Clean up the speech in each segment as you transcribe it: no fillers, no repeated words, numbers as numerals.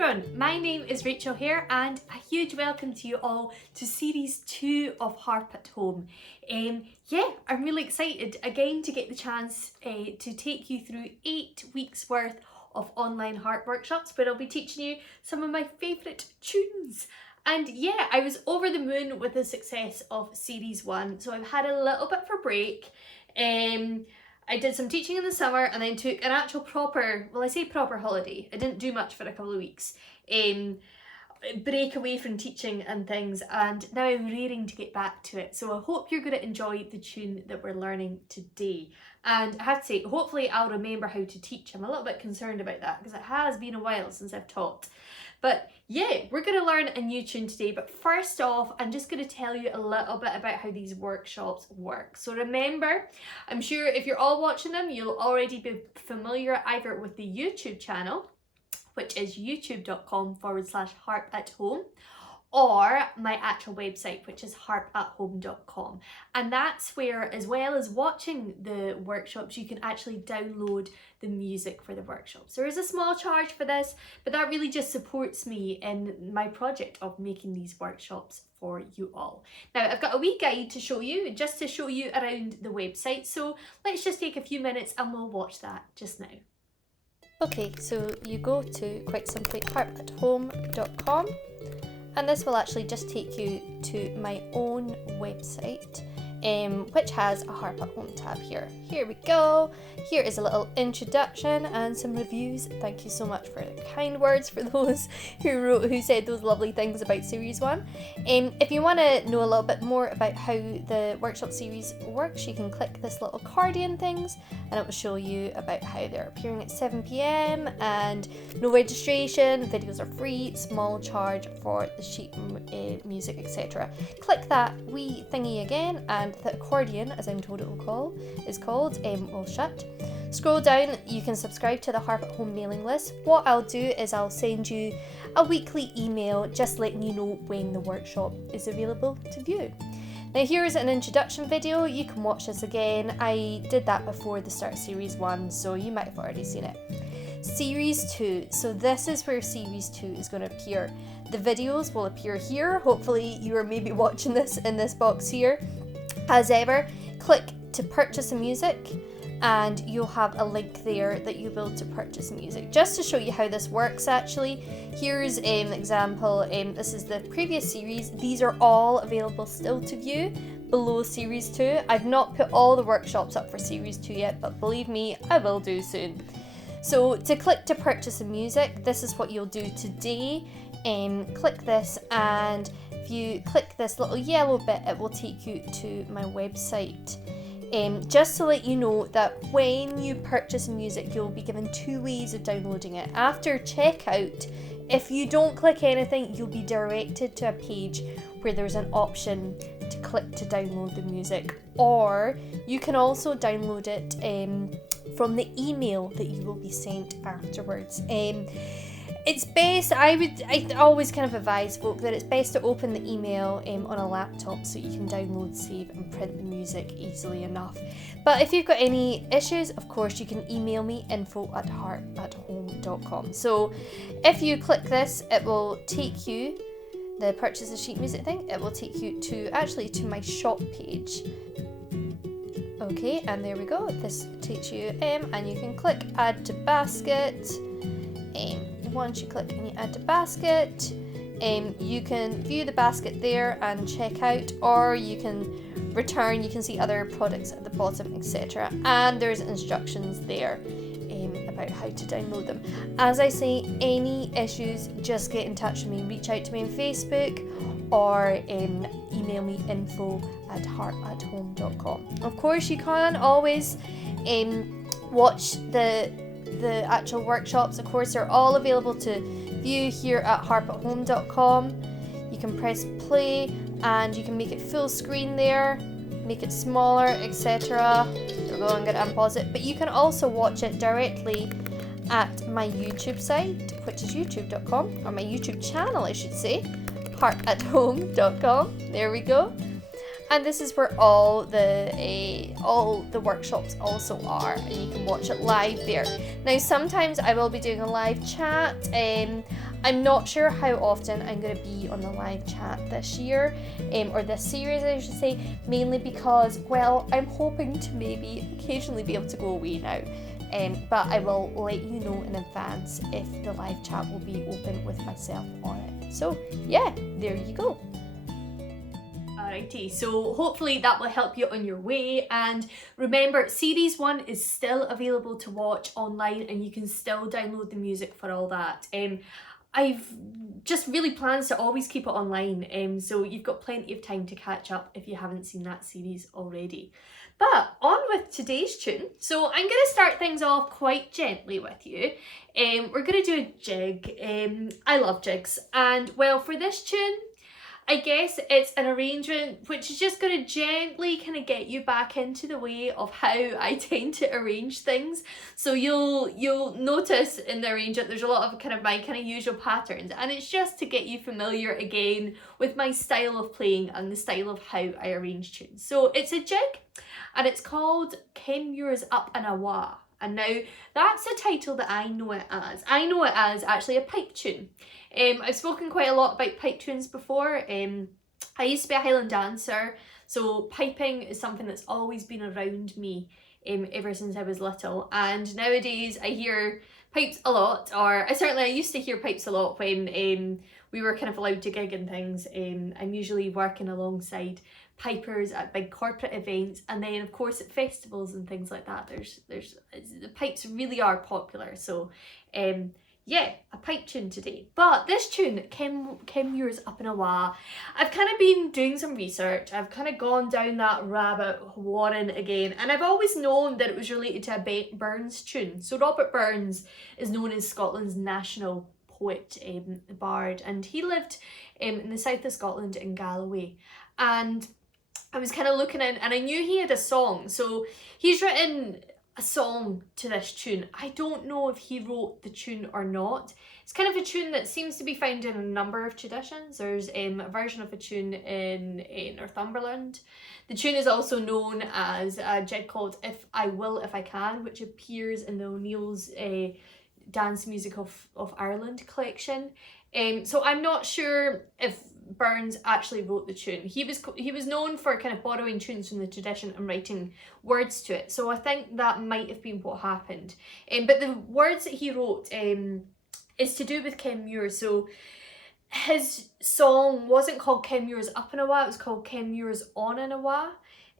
everyone, my name is Rachel here and a huge welcome to you all to series 2 of Harp at Home. I'm really excited again to get the chance to take you through 8 weeks worth of online harp workshops where I'll be teaching you some of my favourite tunes. And yeah, I was over the moon with the success of series 1, so I've had a little bit of a break. I did some teaching in the summer and then took an actual proper holiday. I didn't do much for a couple of weeks. Break away from teaching and things, and now I'm raring to get back to it. So I hope you're going to enjoy the tune that we're learning today. And I have to say, hopefully I'll remember how to teach. I'm a little bit concerned about that because it has been a while since I've taught. But yeah, we're going to learn a new tune today. But first off, I'm just going to tell you a little bit about how these workshops work. So remember, I'm sure if you're all watching them, you'll already be familiar either with the YouTube channel, which is youtube.com/harpathome, or my actual website, which is harpathome.com. And that's where, as well as watching the workshops, you can actually download the music for the workshops. There is a small charge for this, but that really just supports me in my project of making these workshops for you all. Now, I've got a wee guide to show you, just to show you around the website. So let's just take a few minutes and we'll watch that just now. Okay, so you go to, quite simply, harpathome.com, and this will actually just take you to my own website, which has a Harp at Home tab here. Here we go. Here is a little introduction and some reviews. Thank you so much for the kind words for those who said those lovely things about series 1. If you want to know a little bit more about how the workshop series works, you can click this little accordion things and it will show you about how they're appearing at 7 p.m. and no registration, videos are free, small charge for the sheet music, etc. Click that wee thingy again and the accordion, as I'm told it will will shut. Scroll down, you can subscribe to the Harp at Home mailing list. What I'll do is I'll send you a weekly email just letting you know when the workshop is available to view. Now here's an introduction video. You can watch this again. I did that before the start of series 1, so you might have already seen it. Series 2. So this is where series 2 is going to appear. The videos will appear here. Hopefully you are maybe watching this in this box here. As ever, click to purchase a music and you'll have a link there that you'll be able to purchase music. Just to show you how this works actually, here's an example. This is the previous series. These are all available still to view below series 2. I've not put all the workshops up for series 2 yet, but believe me, I will do soon. So to click to purchase a music, this is what you'll do today. Click this, and if you click this little yellow bit, it will take you to my website. Just to let you know that when you purchase music, you'll be given 2 ways of downloading it. After checkout, if you don't click anything, you'll be directed to a page where there's an option to click to download the music, or you can also download it from the email that you will be sent afterwards. It's best, I always kind of advise folk that it's best to open the email on a laptop so you can download, save and print the music easily enough. But if you've got any issues, of course you can email me info@harpathome.com. So if you click this, it will take you, the purchase a sheet music thing, it will take you to my shop page. Okay, and there we go, this takes you and you can click add to basket. Once you click and you add to basket, you can view the basket there and check out, or you can return. You can see other products at the bottom, etc. And there's instructions there about how to download them. As I say, any issues, just get in touch with me. Reach out to me on Facebook or email me info@harpathome.com. Of course, you can always watch the actual workshops. Of course, they're all available to view here at harpathome.com. You can press play and you can make it full screen there, make it smaller, etc. There we go, I'm going to unpause it. But you can also watch it directly at my YouTube site, which is youtube.com, or my YouTube channel I should say, harpathome.com. There we go. And this is where all the workshops also are, and you can watch it live there. Now sometimes I will be doing a live chat. I'm not sure how often I'm going to be on the live chat this year, or this series I should say, mainly because, well, I'm hoping to maybe occasionally be able to go away now. But I will let you know in advance if the live chat will be open with myself on it. So yeah, there you go. Alrighty, so hopefully that will help you on your way, and remember, series 1 is still available to watch online and you can still download the music for all that. I've just really plans to always keep it online, so you've got plenty of time to catch up if you haven't seen that series already. But on with today's tune. So I'm going to start things off quite gently with you. We're going to do a jig. I love jigs, and well, for this tune, I guess it's an arrangement which is just going to gently kind of get you back into the way of how I tend to arrange things. So you'll notice in the arrangement there's a lot of my kind of usual patterns, and it's just to get you familiar again with my style of playing and the style of how I arrange tunes. So it's a jig and it's called Kenmure's Up and Awa. And now that's a title that I know it as. I know it as actually a pipe tune. I've spoken quite a lot about pipe tunes before. I used to be a Highland dancer, so piping is something that's always been around me ever since I was little. And nowadays I hear pipes a lot, or I used to hear pipes a lot when we were kind of allowed to gig and things. I'm usually working alongside pipers at big corporate events, and then of course at festivals and things like that. There's the pipes really are popular. So yeah, a pipe tune today. But this tune, Kenmure's Up and Awa, I've kind of been doing some research. I've kind of gone down that rabbit warren again, and I've always known that it was related to a Burns tune. So Robert Burns is known as Scotland's national poet, bard, and he lived in the south of Scotland in Galloway. And I was kind of looking in, and I knew he had a song. So he's written a song to this tune. I don't know if he wrote the tune or not. It's kind of a tune that seems to be found in a number of traditions. There's a version of a tune in Northumberland. The tune is also known as a jig called If I Will, If I Can, which appears in the O'Neill's Dance Music of Ireland collection. So I'm not sure if Burns actually wrote the tune. He was known for kind of borrowing tunes from the tradition and writing words to it. So I think that might have been what happened. But the words that he wrote is to do with Kenmure. So his song wasn't called Kenmure's Up and Awa, it was called Kenmure's On and Awa.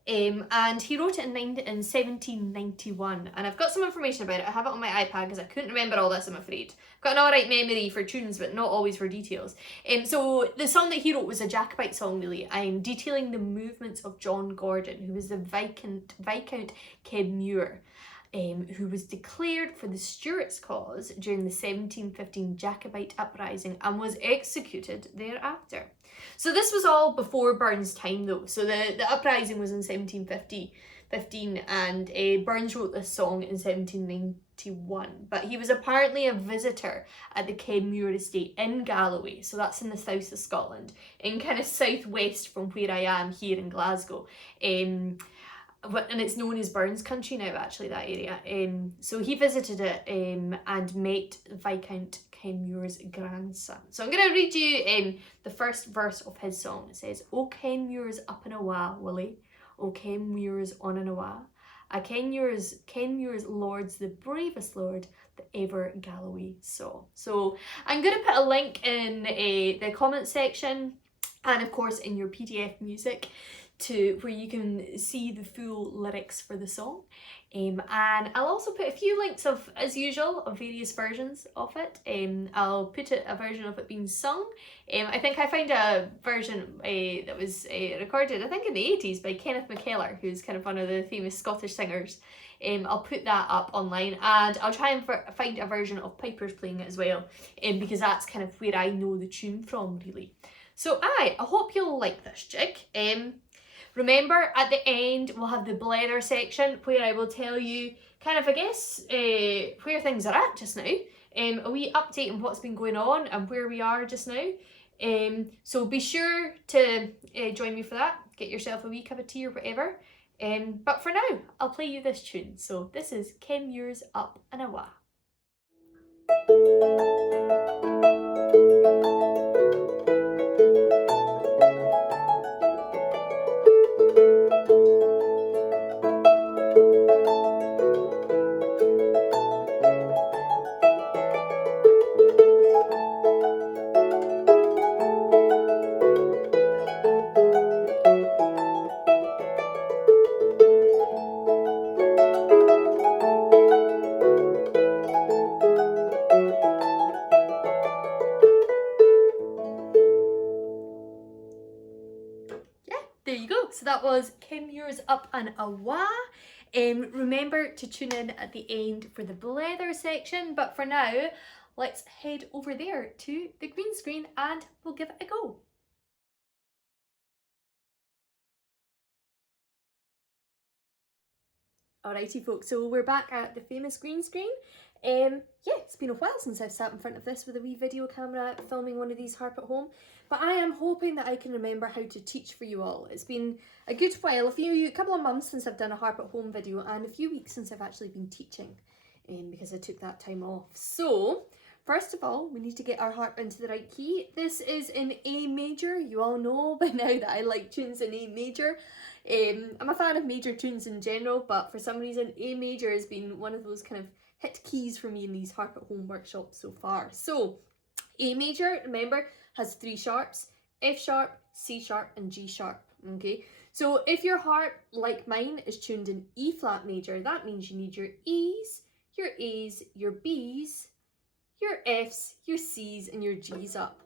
And he wrote it in 1791, and I've got some information about it. I have it on my iPad because I couldn't remember all this, I'm afraid. I've got an alright memory for tunes, but not always for details. So the song that he wrote was a Jacobite song, really. I'm detailing the movements of John Gordon, who was the Viscount Kenmure, who was declared for the Stuarts' cause during the 1715 Jacobite uprising and was executed thereafter. So this was all before Burns' time though. So the uprising was in 1715 and Burns wrote this song in 1791. But he was apparently a visitor at the Kenmure estate in Galloway. So that's in the south of Scotland, in kind of southwest from where I am here in Glasgow. And it's known as Burns Country now, actually, that area. So he visited it and met Viscount Kenmure's grandson. So I'm going to read you the first verse of his song. It says, "O Kenmure's up and awa, Willie, O Kenmure's on and awa. A Kenmure's lord's the bravest lord that ever Galloway saw." So I'm going to put a link in the comment section, and of course in your PDF music, to where you can see the full lyrics for the song. And I'll also put a few links as usual, of various versions of it. I'll put a version of it being sung. I think I found a version that was recorded, I think in the 80s, by Kenneth McKellar, who's kind of one of the famous Scottish singers. I'll put that up online, and I'll try and find a version of pipers playing it as well, because that's kind of where I know the tune from, really. So I hope you'll like this jig. Remember, at the end we'll have the blether section where I will tell you kind of, I guess, where things are at just now. A wee update on what's been going on and where we are just now. So be sure to join me for that. Get yourself a wee cup of tea or whatever. But for now, I'll play you this tune. So this is Kenmure's Up and Awa. up and awa. Remember to tune in at the end for the blether section, but for now, let's head over there to the green screen and we'll give it a go. Alrighty folks, so we're back at the famous green screen. Yeah, it's been a while since I've sat in front of this with a wee video camera filming one of these harp at home, but I am hoping that I can remember how to teach for you all. It's been a good while, a couple of months since I've done a harp at home video, and a few weeks since I've actually been teaching, because I took that time off. So, first of all, we need to get our harp into the right key. This is in A major. You all know by now that I like tunes in A major. I'm a fan of major tunes in general, but for some reason A major has been one of those kind of hit keys for me in these harp at home workshops so far. So A major, remember, has 3 sharps: F sharp, C sharp and G sharp. Okay, so if your harp, like mine, is tuned in E flat major, that means you need your E's, your A's, your B's, your F's, your C's and your G's up.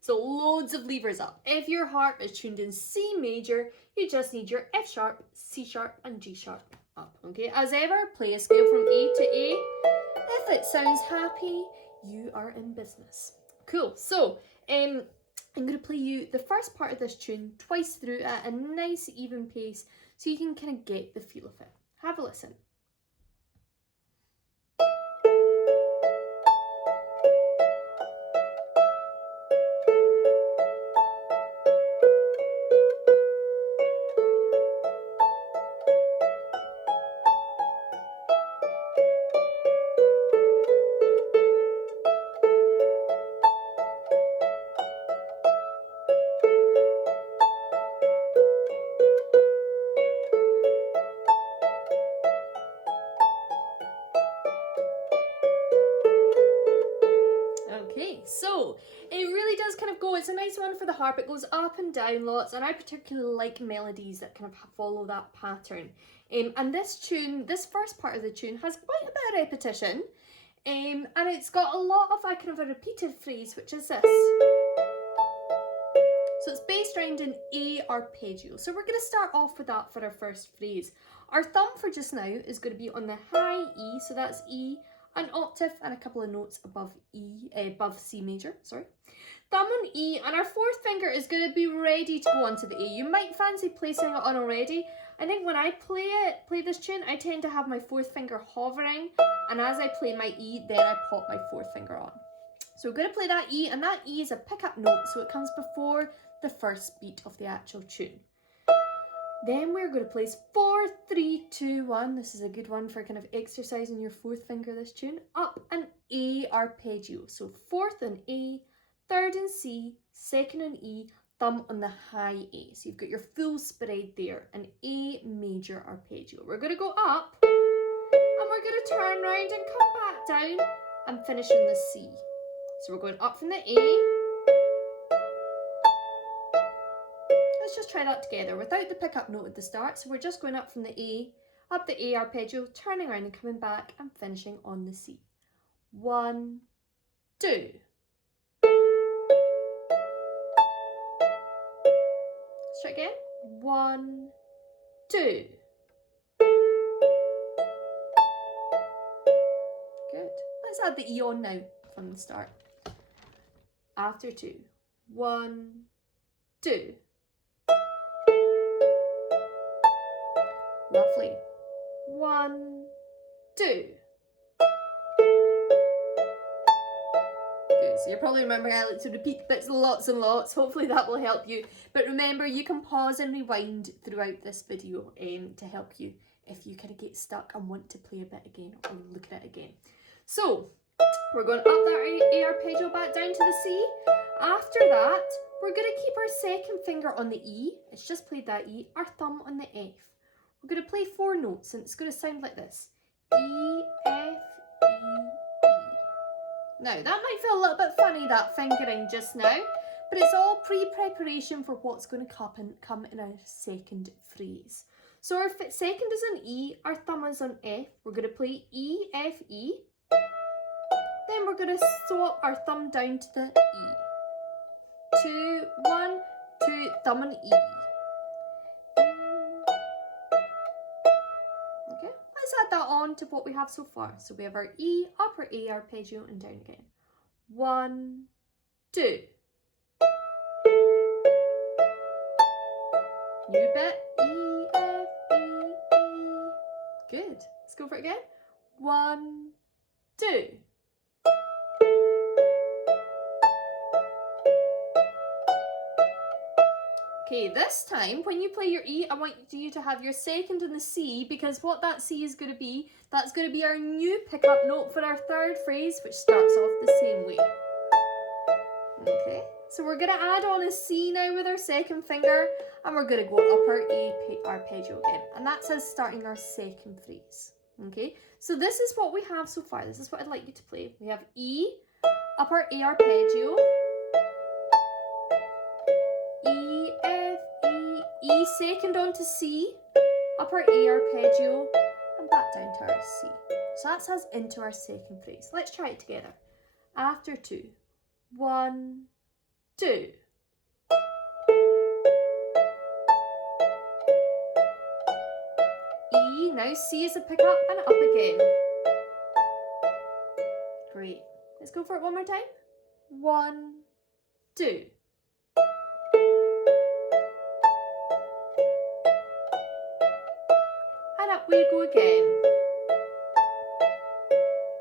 So loads of levers up. If your harp is tuned in C major, you just need your F sharp, C sharp and G sharp up. Okay, as ever, play a scale from A to A. If it sounds happy, you are in business. Cool, so I'm going to play you the first part of this tune twice through at a nice even pace so you can kind of get the feel of it. Have a listen. Okay, so it really does kind of go, it's a nice one for the harp, it goes up and down lots, and I particularly like melodies that kind of follow that pattern. And this tune, this first part of the tune has quite a bit of repetition, and it's got a lot of kind of a repeated phrase, which is this. So it's based around an A arpeggio. So we're going to start off with that for our first phrase. Our thumb for just now is going to be on the high E, so that's E, an octave and a couple of notes above above C major, sorry. Thumb on E, and our fourth finger is going to be ready to go onto the A. You might fancy placing it on already. I think when I play this tune, I tend to have my fourth finger hovering, and as I play my E, then I pop my fourth finger on. So we're going to play that E, and that E is a pickup note, so it comes before the first beat of the actual tune. Then we're going to place 4, 3, 2, 1. This is a good one for kind of exercising your fourth finger, this tune. Up an A arpeggio. So fourth on A, third on C, second on E, thumb on the high A. So you've got your full spread there, an A major arpeggio. We're going to go up, and we're going to turn around and come back down and finish in the C. So we're going up from the A. Let's just try that together without the pickup note at the start. So we're just going up from the A, up the A arpeggio, turning around and coming back and finishing on the C. 1, 2. Let's try again. 1, 2. Good. Let's add the E on now from the start. After 2. 1, 2. Lovely. 1, 2. Good, so you're probably remembering I like to repeat bits lots and lots. Hopefully that will help you. But remember, you can pause and rewind throughout this video to help you if you kind of get stuck and want to play a bit again or look at it again. So, we're going up that A arpeggio back down to the C. After that, we're going to keep our second finger on the E. It's just played that E. Our thumb on the F. We're going to play 4 notes, and it's going to sound like this. E, F, E, E. Now, that might feel a little bit funny, that fingering just now, but it's all pre-preparation for what's going to come in our second phrase. So our second is on E, our thumb is on F. We're going to play E, F, E. Then we're going to swap our thumb down to the E. 2, 1, 2, thumb on E. let's add that on to what we have so far. So we have our E, upper A arpeggio, and down again. 1, 2. New bit. E, F, E, E. Good. Let's go for it again. 1, 2. Okay, this time when you play your E, I want you to have your second in the C, because what that C is going to be, that's going to be our new pickup note for our third phrase, which starts off the same way. Okay, so we're going to add on a C now with our second finger, and we're going to go upper A arpeggio again, and that's us starting our second phrase. Okay, so this is what we have so far. This is what I'd like you to play. We have E, upper A arpeggio, E, F, E, E, second onto C, upper A arpeggio, and back down to our C. So that's us into our second phrase. Let's try it together. After 2. 1, 2. E, now C is a pickup and up again. Great. Let's go for it one more time. 1, 2. And up we go again.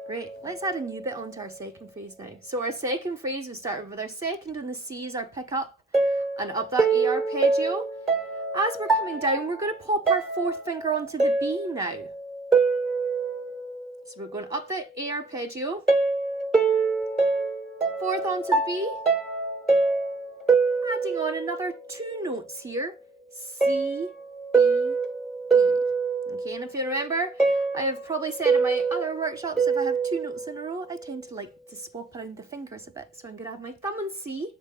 Great. Let's add a new bit onto our second phrase now. So our second phrase, we started with our second and the C is our pickup, and up that A arpeggio. As we're coming down, we're going to pop our fourth finger onto the B now. So we're going up the A arpeggio, fourth onto the B, adding on another 2 notes here, C, B, E. Okay, and if you remember, I have probably said in my other workshops, if I have 2 notes in a row, I tend to like to swap around the fingers a bit. So I'm going to have my thumb on C,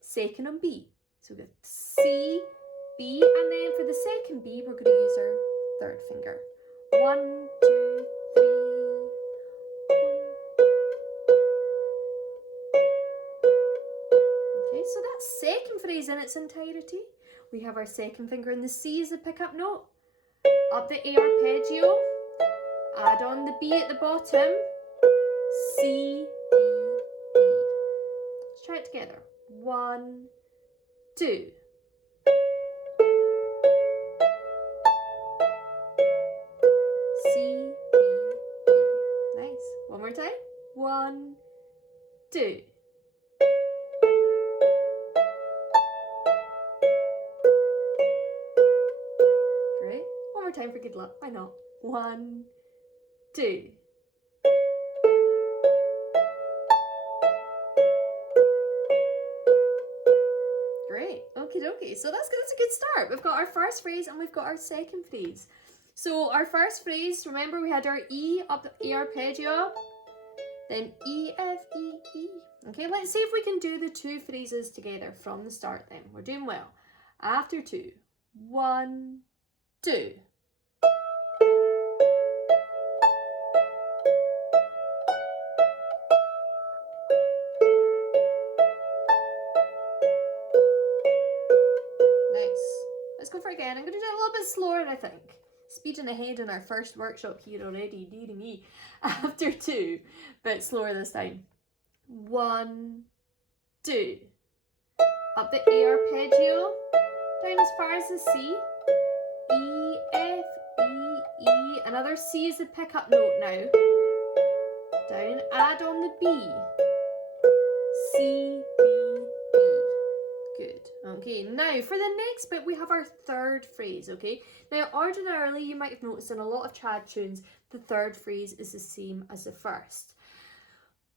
second on B. So we have C, B, and then for the second B, we're going to use our third finger. 1, 2, 3. 1. Okay, so that's second phrase in its entirety. We have our second finger in the C as a pickup note. Up the A arpeggio, add on the B at the bottom, C, B, B. Let's try it together. 1, 2. C, B, B. Nice. One more time. 1, 2. Great. One more time for good luck. Why not? 1, 2. Great. Okie dokie. So that's a good start. We've got our first phrase and we've got our second phrase. So our first phrase, remember we had our E up the A arpeggio, then E, F, E, E. Okay, let's see if we can do the 2 phrases together from the start then. We're doing well. After 2. 1, 2. Let's go for it again. I'm going to do it a little bit slower, I think. Speeding ahead in our first workshop here already, dearie me. After 2, but slower this time. 1, 2. Up the A arpeggio, down as far as the C. E, F, E, E. Another C is the pickup note now. Down, add on the B. C, B, B. Good. Okay, now for the next bit we have our third phrase, okay? Now ordinarily you might have noticed in a lot of trad tunes the third phrase is the same as the first.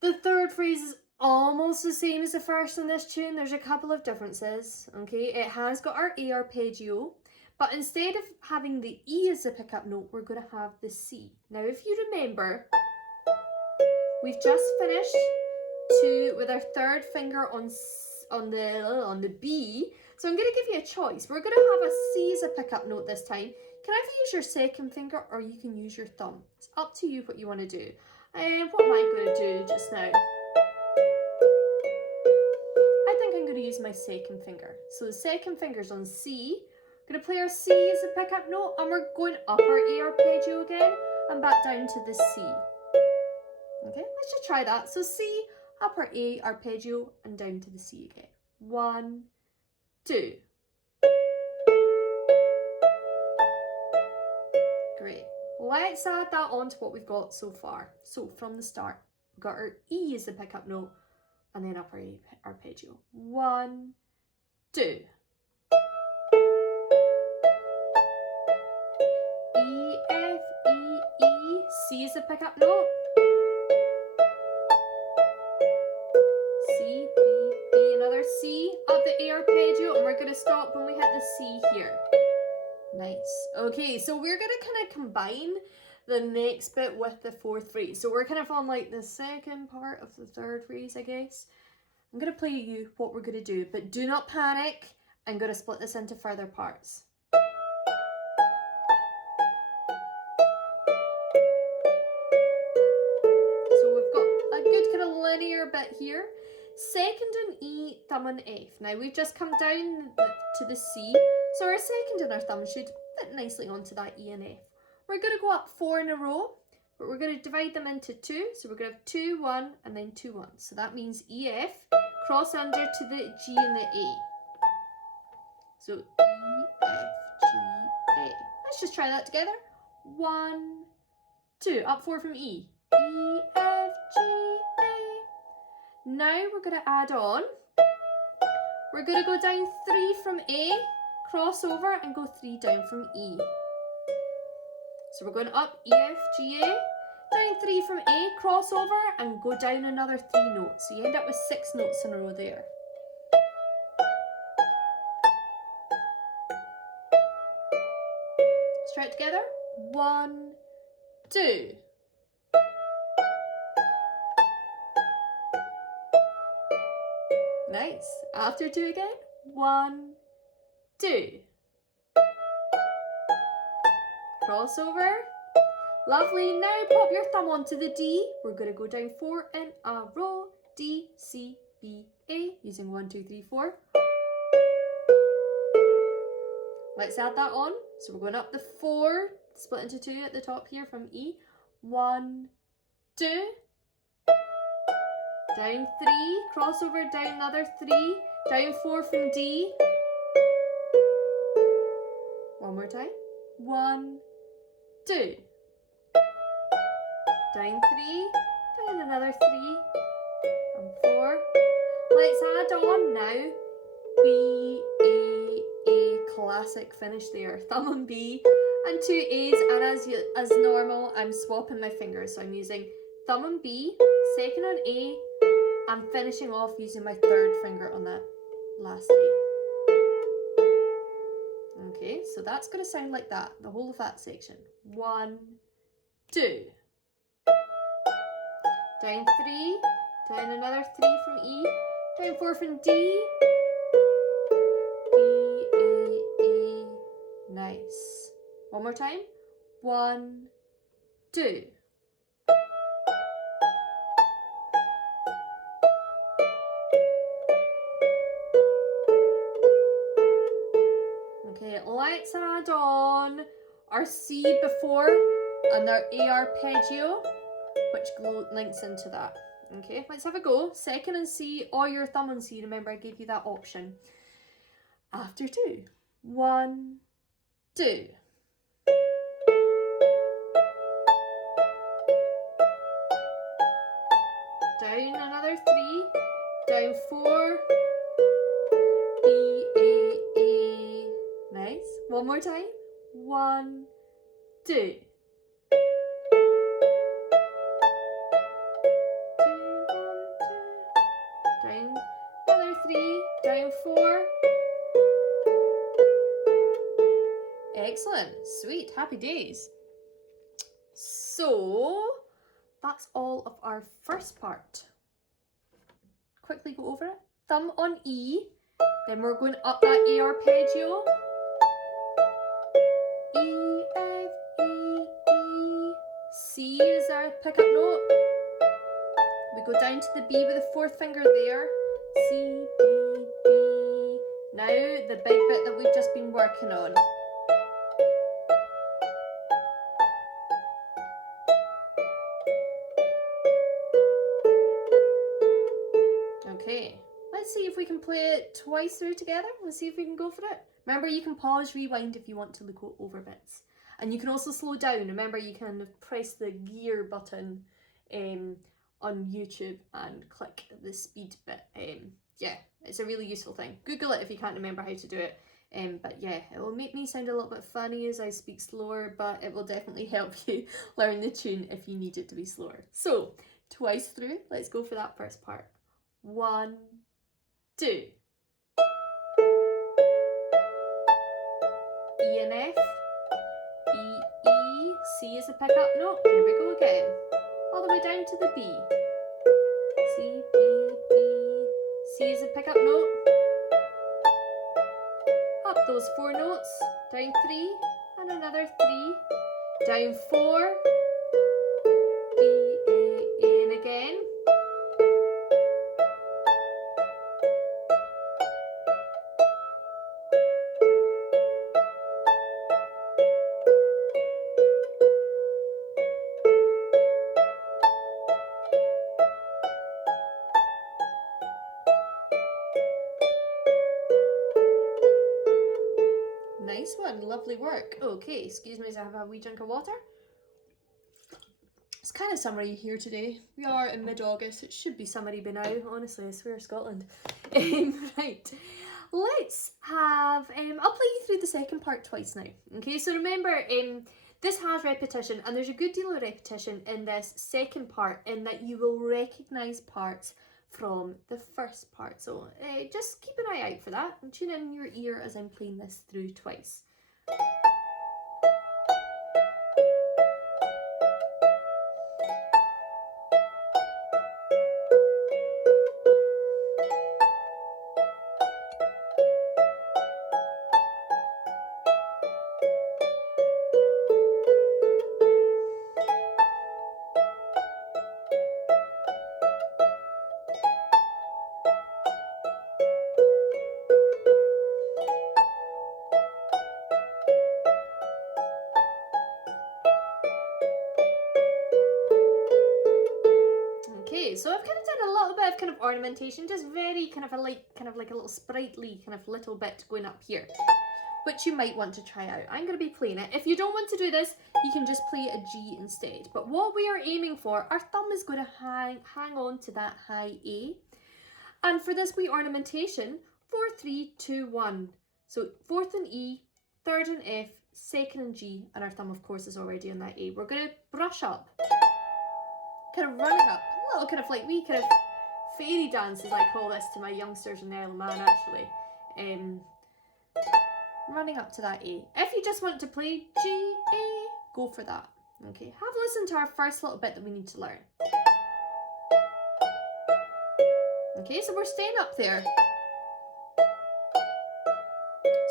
The third phrase is almost the same as the first in this tune. There's a couple of differences, okay? It has got our A arpeggio, but instead of having the E as the pickup note, we're going to have the C. Now if you remember, we've just finished with our third finger on the B, so I'm going to give you a choice. We're going to have a C as a pickup note this time. You can either use your second finger or you can use your thumb. It's up to you what you want to do. And what am I going to do just now? I think I'm going to use my second finger. So the second finger's on C. I'm going to play our C as a pickup note and we're going up our A arpeggio again and back down to the C. Okay, let's just try that. So C, upper A, arpeggio, and down to the C again. 1, 2. Great. Let's add that on to what we've got so far. So from the start, we've got our E as the pickup note, and then upper A arpeggio. 1, 2. E, F, E, E. C is the pickup note. C, B, B, another C, up the A arpeggio, and we're going to stop when we hit the C here. Nice. Okay, so we're going to kind of combine the next bit with the fourth phrase. So we're kind of on like the second part of the third phrase, I guess. I'm going to play you what we're going to do, but do not panic. I'm going to split this into further parts. So we've got a good kind of linear bit here. Second and E, thumb and F. Now we've just come down to the C, so our second and our thumb should fit nicely onto that E and F. We're going to go up 4 in a row, but we're going to divide them into 2. So we're going to have 2, 1, and then 2, 1. So that means E, F, cross under to the G and the A. So E, F, G, A. Let's just try that together. 1, 2. Up 4 from E. E, F, G, A. Now we're going to add on. We're going to go down 3 from A, cross over, and go 3 down from E. So we're going up E, F, G, A, down 3 from A, cross over, and go down another 3 notes. So you end up with 6 notes in a row there. Let's try it together. 1, 2. Nice. After 2 again. 1, 2. Crossover. Lovely. Now pop your thumb onto the D. We're going to go down 4 in a row. D, C, B, A. Using 1, 2, 3, 4. Let's add that on. So we're going up the 4, split into 2 at the top here from E. 1, 2. Down 3, crossover, down another 3, down 4 from D. One more time. 1, 2. Down 3, down another 3, and 4. Let's add on now. B, A, classic finish there. Thumb on B and 2 A's, and as normal, I'm swapping my fingers. So I'm using thumb on B, second on A, I'm finishing off using my third finger on that last A. Okay, so that's going to sound like that, the whole of that section. 1, 2. Down 3, down another 3 from E, down 4 from D, B, A. Nice. One more time. 1, 2. Okay, let's add on our C before and our A arpeggio, which links into that. Okay, let's have a go. Second and C, or your thumb on C. Remember, I gave you that option. After 2. 1, 2. Down another 3, down 4, B, A. Nice. One more time. 1, 2. 2, 1, 2. Down another 3, down 4. Excellent. Sweet. Happy days. So that's all of our first part. Quickly go over it. Thumb on E, then we're going up that A arpeggio. E, F, E, E. C is our pickup note. We go down to the B with the fourth finger there. C, B, B. Now the big bit that we've just been working on. let's see if we can play it twice through together. Let's see if we can go for it. Remember, you can pause, rewind if you want to look over bits. And you can also slow down. Remember, you can press the gear button on YouTube and click the speed bit. Yeah, it's a really useful thing. Google it if you can't remember how to do it. But yeah, it will make me sound a little bit funny as I speak slower, but it will definitely help you learn the tune if you need it to be slower. So, twice through, let's go for that first part. 1, 2. E and F, E, E, C is a pickup note. Here we go again. All the way down to the B. C, B, B, C is a pickup note. Up those 4 notes, down 3, and another 3, down 4, B, A, and again. Nice one, lovely work. Okay, excuse me as I have a wee drink of water. It's kind of summery here today. We are in mid-August. It should be summery by now. Honestly, I swear, Scotland. Right, let's have, I'll play you through the second part twice now. Okay, so remember, this has repetition, and there's a good deal of repetition in this second part in that you will recognise parts from the first part. So just keep an eye out for that and tune in your ear as I'm playing this through twice. Okay, so I've kind of done a little bit of kind of ornamentation, just very kind of like a little sprightly kind of little bit going up here, which you might want to try out. I'm going to be playing it. If you don't want to do this, you can just play a G instead. But what we are aiming for, our thumb is going to hang on to that high A. And for this wee ornamentation, 4, 3, 2, 1. So 4th and E, 3rd and F, 2nd and G, and our thumb of course is already on that A. We're going to brush up, kind of running up, a little kind of like wee kind of fairy dance as I call this to my youngsters in the Isle of Man actually. Running up to that A. If you just want to play G, A, go for that. Okay, have a listen to our first little bit that we need to learn. Okay, so we're staying up there.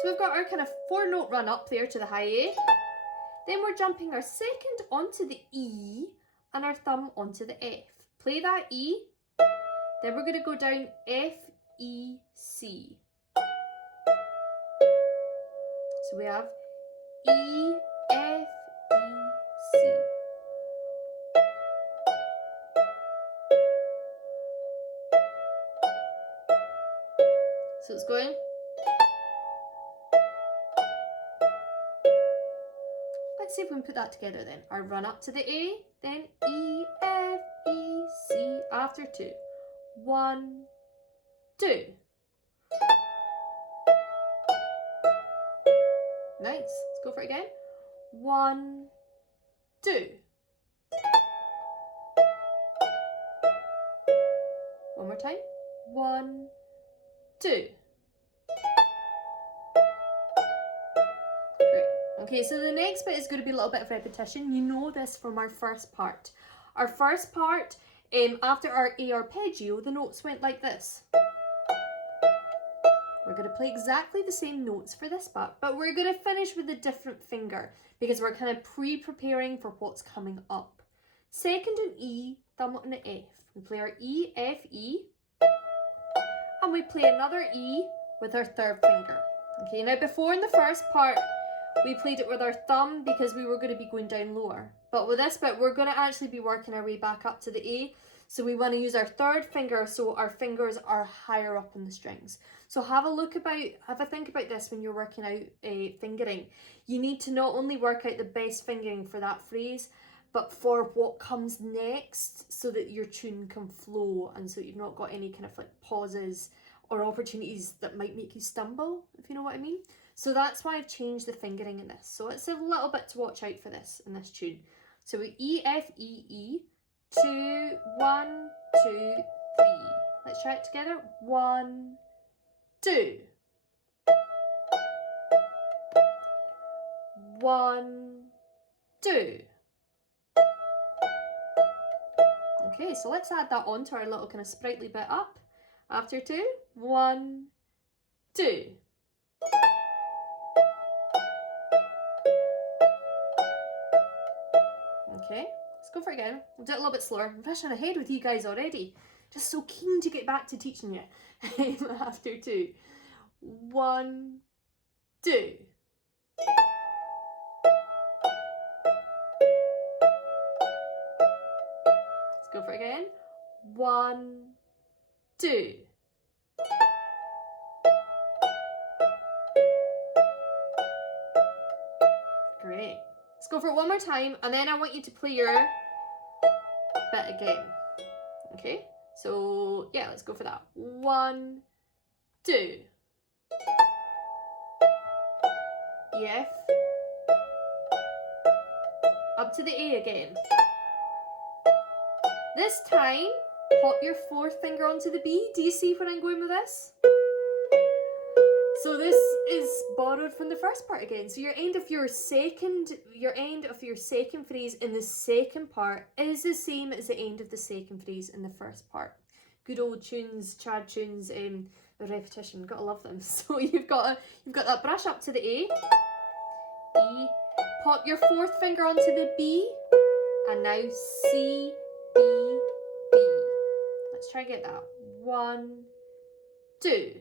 So we've got our kind of 4-note run up there to the high A. Then we're jumping our 2nd onto the E and our thumb onto the F. Play that E. Then we're going to go down F, E, C. So we have E, F, E, C. So it's going. Let's see if we can put that together then. Our run up to the A, then E, F, E, C after 2. 1, 2. Nice. Let's go for it again. 1, 2. One more time. 1, 2. Great. Okay, so the next bit is going to be a little bit of repetition. You know this from our first part. Our first part, after our A arpeggio, the notes went like this. We're going to play exactly the same notes for this part, but we're going to finish with a different finger because we're kind of pre-preparing for what's coming up. 2nd and E, thumb on the F. We play our E, F, E, and we play another E with our 3rd finger. Okay, now before in the first part, we played it with our thumb because we were going to be going down lower. But with this bit, we're going to actually be working our way back up to the A. So we want to use our third finger so our fingers are higher up in the strings. So have a think about this when you're working out fingering. You need to not only work out the best fingering for that phrase, but for what comes next, so that your tune can flow and so you've not got any kind of like pauses or opportunities that might make you stumble, if you know what I mean. So that's why I've changed the fingering in this. So it's a little bit to watch out for this in this tune. So we E, F, E, E, 2, 1, 2, 3. Let's try it together. 1, 2. 1, 2. Okay, so let's add that on to our little kind of sprightly bit up. After 2, 1, 2. Okay, let's go for it again. We'll do it a little bit slower. I'm rushing ahead with you guys already. Just so keen to get back to teaching you. After 2, 1, 2. Let's go for it again. 1, 2. Great. Let's go for it one more time, and then I want you to play your bit again. Okay? So, yeah, let's go for that. 1, 2. E, F. Up to the A again. This time, pop your fourth finger onto the B. Do you see where I'm going with this? So this is borrowed from the first part again. So your end of your second phrase in the second part is the same as the end of the second phrase in the first part. Good old tunes, Chad tunes, the repetition. Gotta love them. So you've got that brush up to the A, E, pop your fourth finger onto the B, and now C, B, B. Let's try and get that. 1, 2.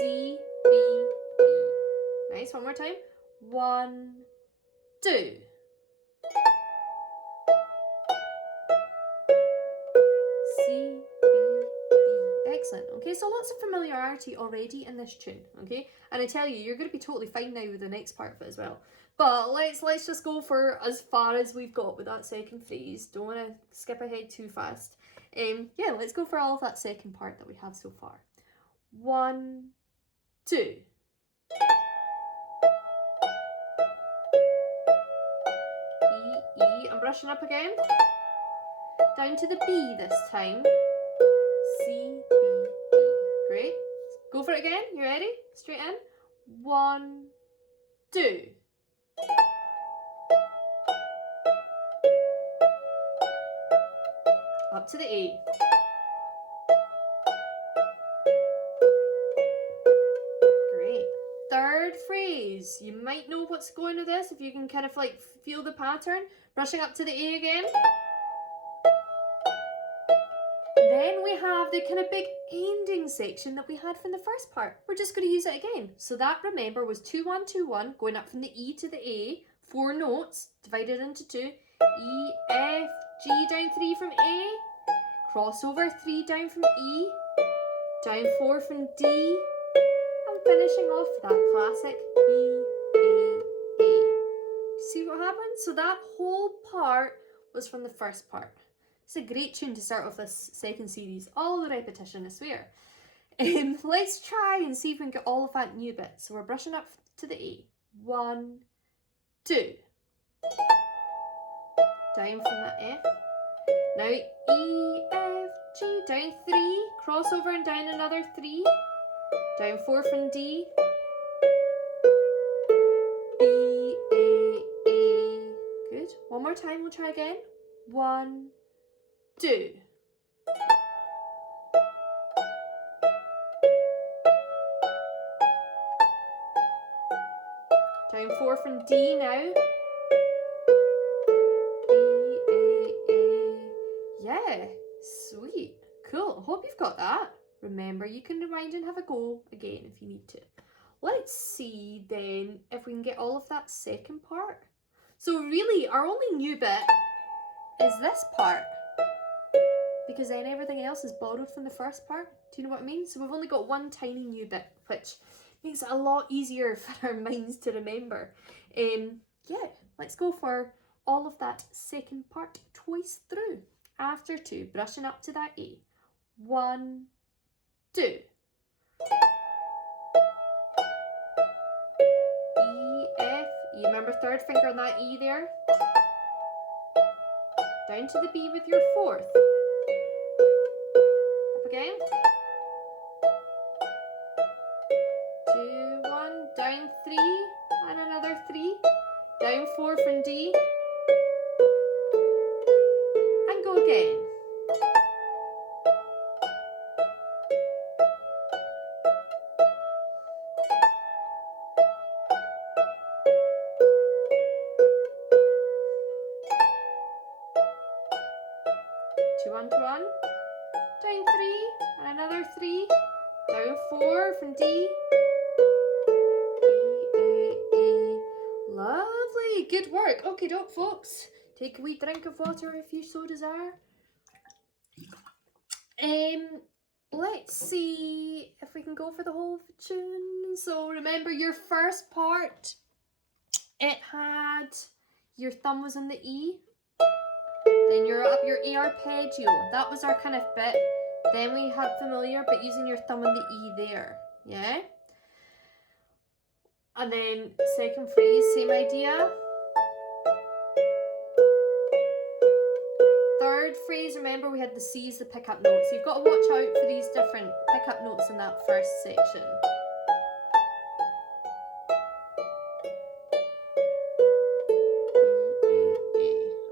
C, B, B. Nice, one more time. 1, 2. C, B, B. Excellent. Okay, so lots of familiarity already in this tune, okay? And I tell you, you're going to be totally fine now with the next part of it as well. But let's just go for as far as we've got with that second phrase. Don't want to skip ahead too fast. Yeah, let's go for all of that second part that we have so far. 1, 2. E, E, I'm brushing up again. Down to the B this time. C, B, B. Great. Go for it again. You ready? Straight in. 1, 2. Up to the A. Great. Third phrase. You might know what's going with this if you can kind of like feel the pattern. Brushing up to the A again. Then we have the kind of big ending section that we had from the first part. We're just going to use it again. So that, remember, was 2, 1, 2, 1, going up from the E to the A, 4 notes, divided into 2. E, F, G, down 3 from A, crossover 3 down from E, down 4 from D, and finishing off that classic B, A, A. See what happened? So that whole part was from the first part. It's a great tune to start off this second series. All the repetition, I swear. Let's try and see if we can get all of that new bit. So we're brushing up to the A. 1, 2. Down from that F. Now E, F, G, down 3. Crossover and down another 3. Down 4 from D. B, A, A. Good. One more time, we'll try again. 1, 2. Down 4 from D now. B, A, A. Yeah, sweet. Cool. Hope you've got that. Remember, you can rewind and have a go again if you need to. Let's see then if we can get all of that second part. So really, our only new bit is this part, because then everything else is borrowed from the first part. Do you know what I mean? So we've only got one tiny new bit, which makes it a lot easier for our minds to remember. Yeah, let's go for all of that second part twice through. After 2, brushing up to that A. 1, 2. E, F. You remember third finger on that E there? Down to the B with your fourth. Up again. 2, 1. Down 3. And another 3. Down 4 from D. And go again. 2, 1, 2, 1. Down 3. And another 3. Down 4 from D. E, A, A. Lovely. Good work. Okay, doke, folks. Take a wee drink of water if you so desire. Let's see if we can go for the whole tune. So remember your first part, it had your thumb was on the E, then you're up your A arpeggio. That was our kind of bit. Then we had familiar, but using your thumb on the E there, yeah? And then second phrase, same idea. Third phrase, remember we had the C as the pickup note, so you've got to watch out for these different pickup notes in that first section.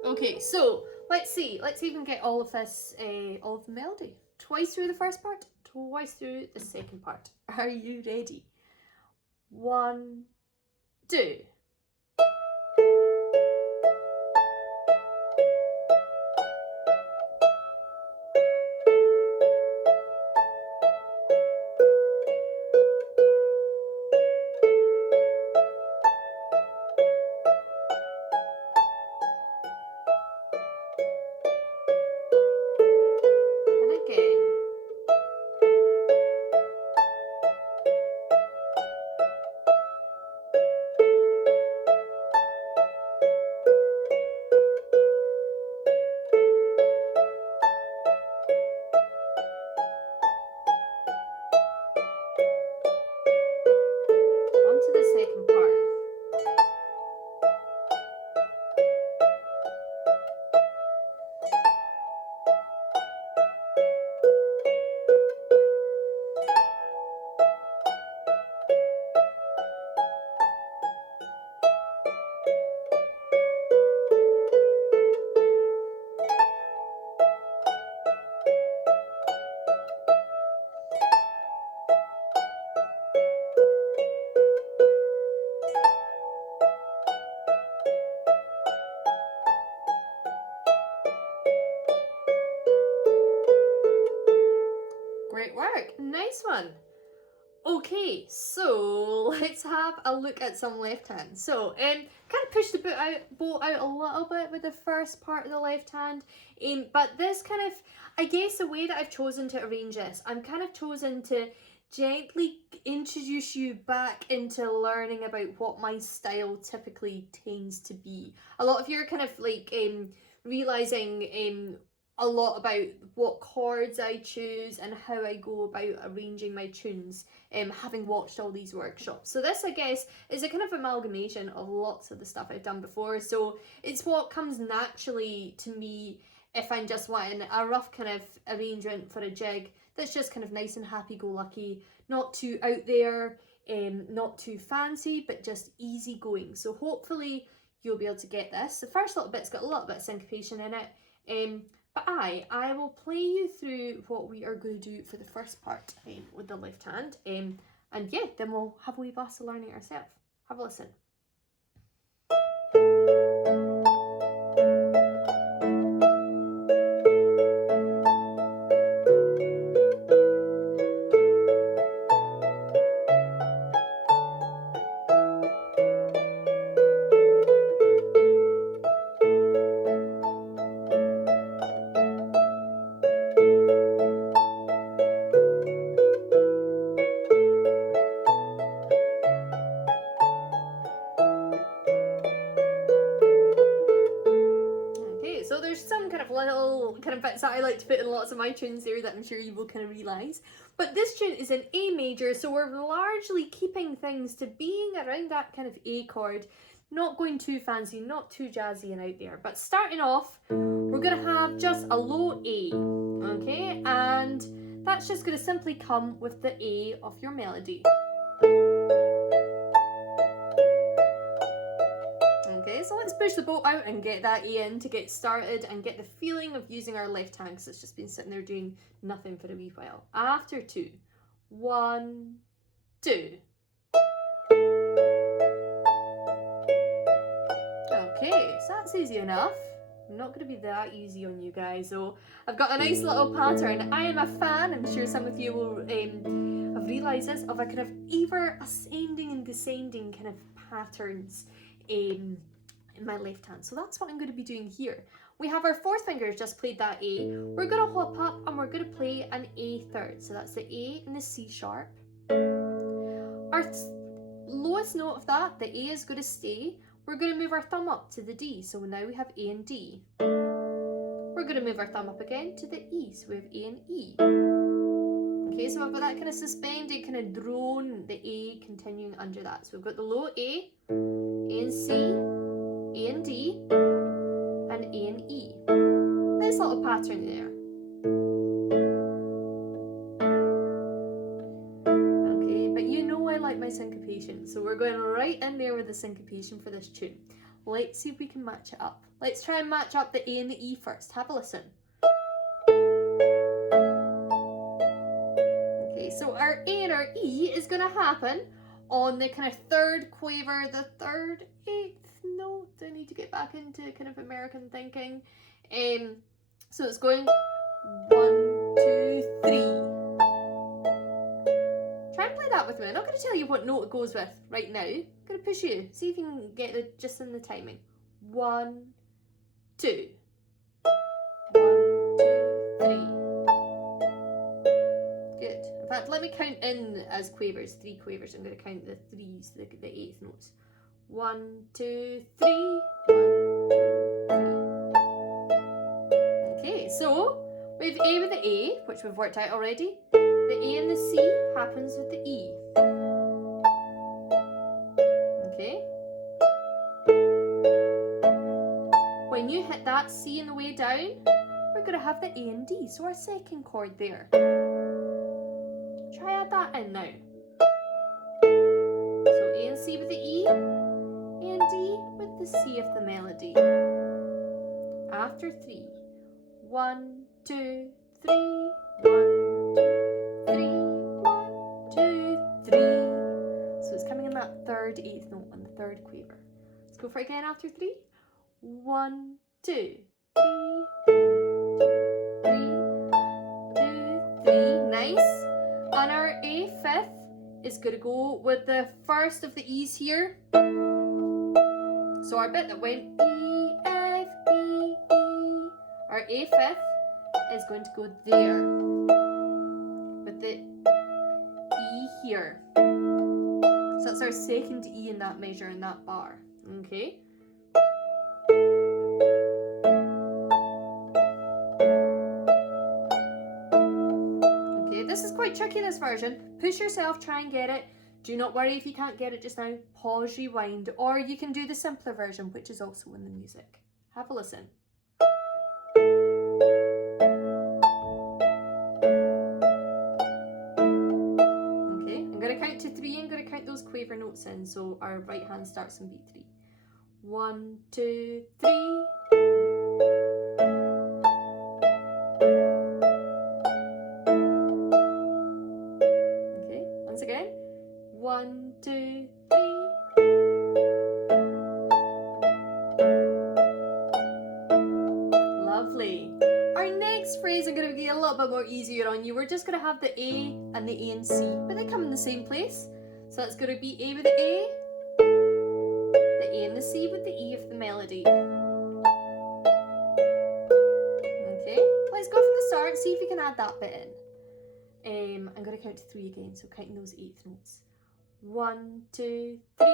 Okay, so let's see if we can get all of this, all of the melody. Twice through the first part, twice through the second part. Are you ready? 1, 2. Second part. Great work, nice one. Okay, so let's have a look at some left hand. So, kind of push the bow out a little bit with the first part of the left hand. But this kind of, I guess the way that I've chosen to arrange this, I'm kind of chosen to gently introduce you back into learning about what my style typically tends to be. A lot of you are kind of like realizing a lot about what chords I choose and how I go about arranging my tunes, having watched all these workshops. So this, I guess, is a kind of amalgamation of lots of the stuff I've done before. So it's what comes naturally to me if I'm just wanting a rough kind of arrangement for a jig that's just kind of nice and happy-go-lucky, not too out there, not too fancy, but just easy going. So hopefully you'll be able to get this. The first little bit's got a little bit of syncopation in it, but I will play you through what we are going to do for the first part with the left hand. And yeah, then we'll have a wee blast of learning it ourselves. Have a listen. little kind of bits that I like to put in lots of my tunes there that I'm sure you will kind of realise. But this tune is in A major, so we're largely keeping things to being around that kind of A chord. Not going too fancy, not too jazzy and out there. But starting off, we're going to have just a low A, okay? And that's just going to simply come with the A of your melody. Okay, so let's push the boat out and get that A in to get started and get the feeling of using our left hand, because it's just been sitting there doing nothing for a wee while. After 2. 1, 2. Okay, so that's easy enough. I'm not going to be that easy on you guys, so I've got a nice little pattern. I am a fan, I'm sure some of you will have realised this, of a kind of ever ascending and descending kind of patterns in my left hand. So that's what I'm going to be doing here. We have our fourth finger just played that A. We're going to hop up and we're going to play an A third. So that's the A and the C sharp. Our lowest note of that, the A is going to stay. We're going to move our thumb up to the D. So now we have A and D. We're going to move our thumb up again to the E. So we have A and E. Okay, so we've got that kind of suspended, kind of drone, the A continuing under that. So we've got the low A and C, A and D, and A and E. Nice little pattern there. Okay, but you know I like my syncopation, so we're going right in there with the syncopation for this tune. Let's see if we can match it up. Let's try and match up the A and the E first. Have a listen. Okay, so our A and our E is going to happen on the kind of third quaver, the third eighth note. I need to get back into kind of American thinking. So it's going 1, 2, 3. Try and play that with me. I'm not going to tell you what note it goes with right now. I'm going to push you. See if you can get it just in the timing. 1, 2. 1, 2, 3. Good. In fact, let me count in as quavers, 3 quavers. I'm going to count the 3s, the eighth notes. 1, 2, 3. 1, 2, 3. Okay, so we have A with the A, which we've worked out already. The A and the C happens with the E. Okay. When you hit that C on the way down, we're going to have the A and D, so our second chord there. Try add that in now. So A and C with the E, A and D with the C of the melody. After 3. 1, 2, 3. 1, 2, 3. 1, 2, 3. So it's coming in that third eighth note on the third quaver. Let's go for it again after 3. 1, 2, 3. 1, 2, 3. Nice. On our A fifth is going to go with the first of the E's here. So our bit that went E, F, E, E. Our A fifth is going to go there with the E here. So that's our second E in that measure, in that bar. Okay. This is quite tricky, this version. Push yourself, try and get it. Do not worry if you can't get it just now. Pause, rewind, or you can do the simpler version, which is also in the music. Have a listen. Okay, I'm going to count to 3. I'm going to count those quaver notes in, so our right hand starts on beat 3. 1, 2, 3. Again. 1, 2, 3. Lovely. Our next phrase I'm going to be a little bit more easier on you. We're just going to have the A and the A and C, but they come in the same place. So that's going to be A with the A and the C with the E of the melody. Okay, let's go from the start, see if we can add that bit in. I'm going to count to 3 again, so counting those eighth notes. 1, 2, 3.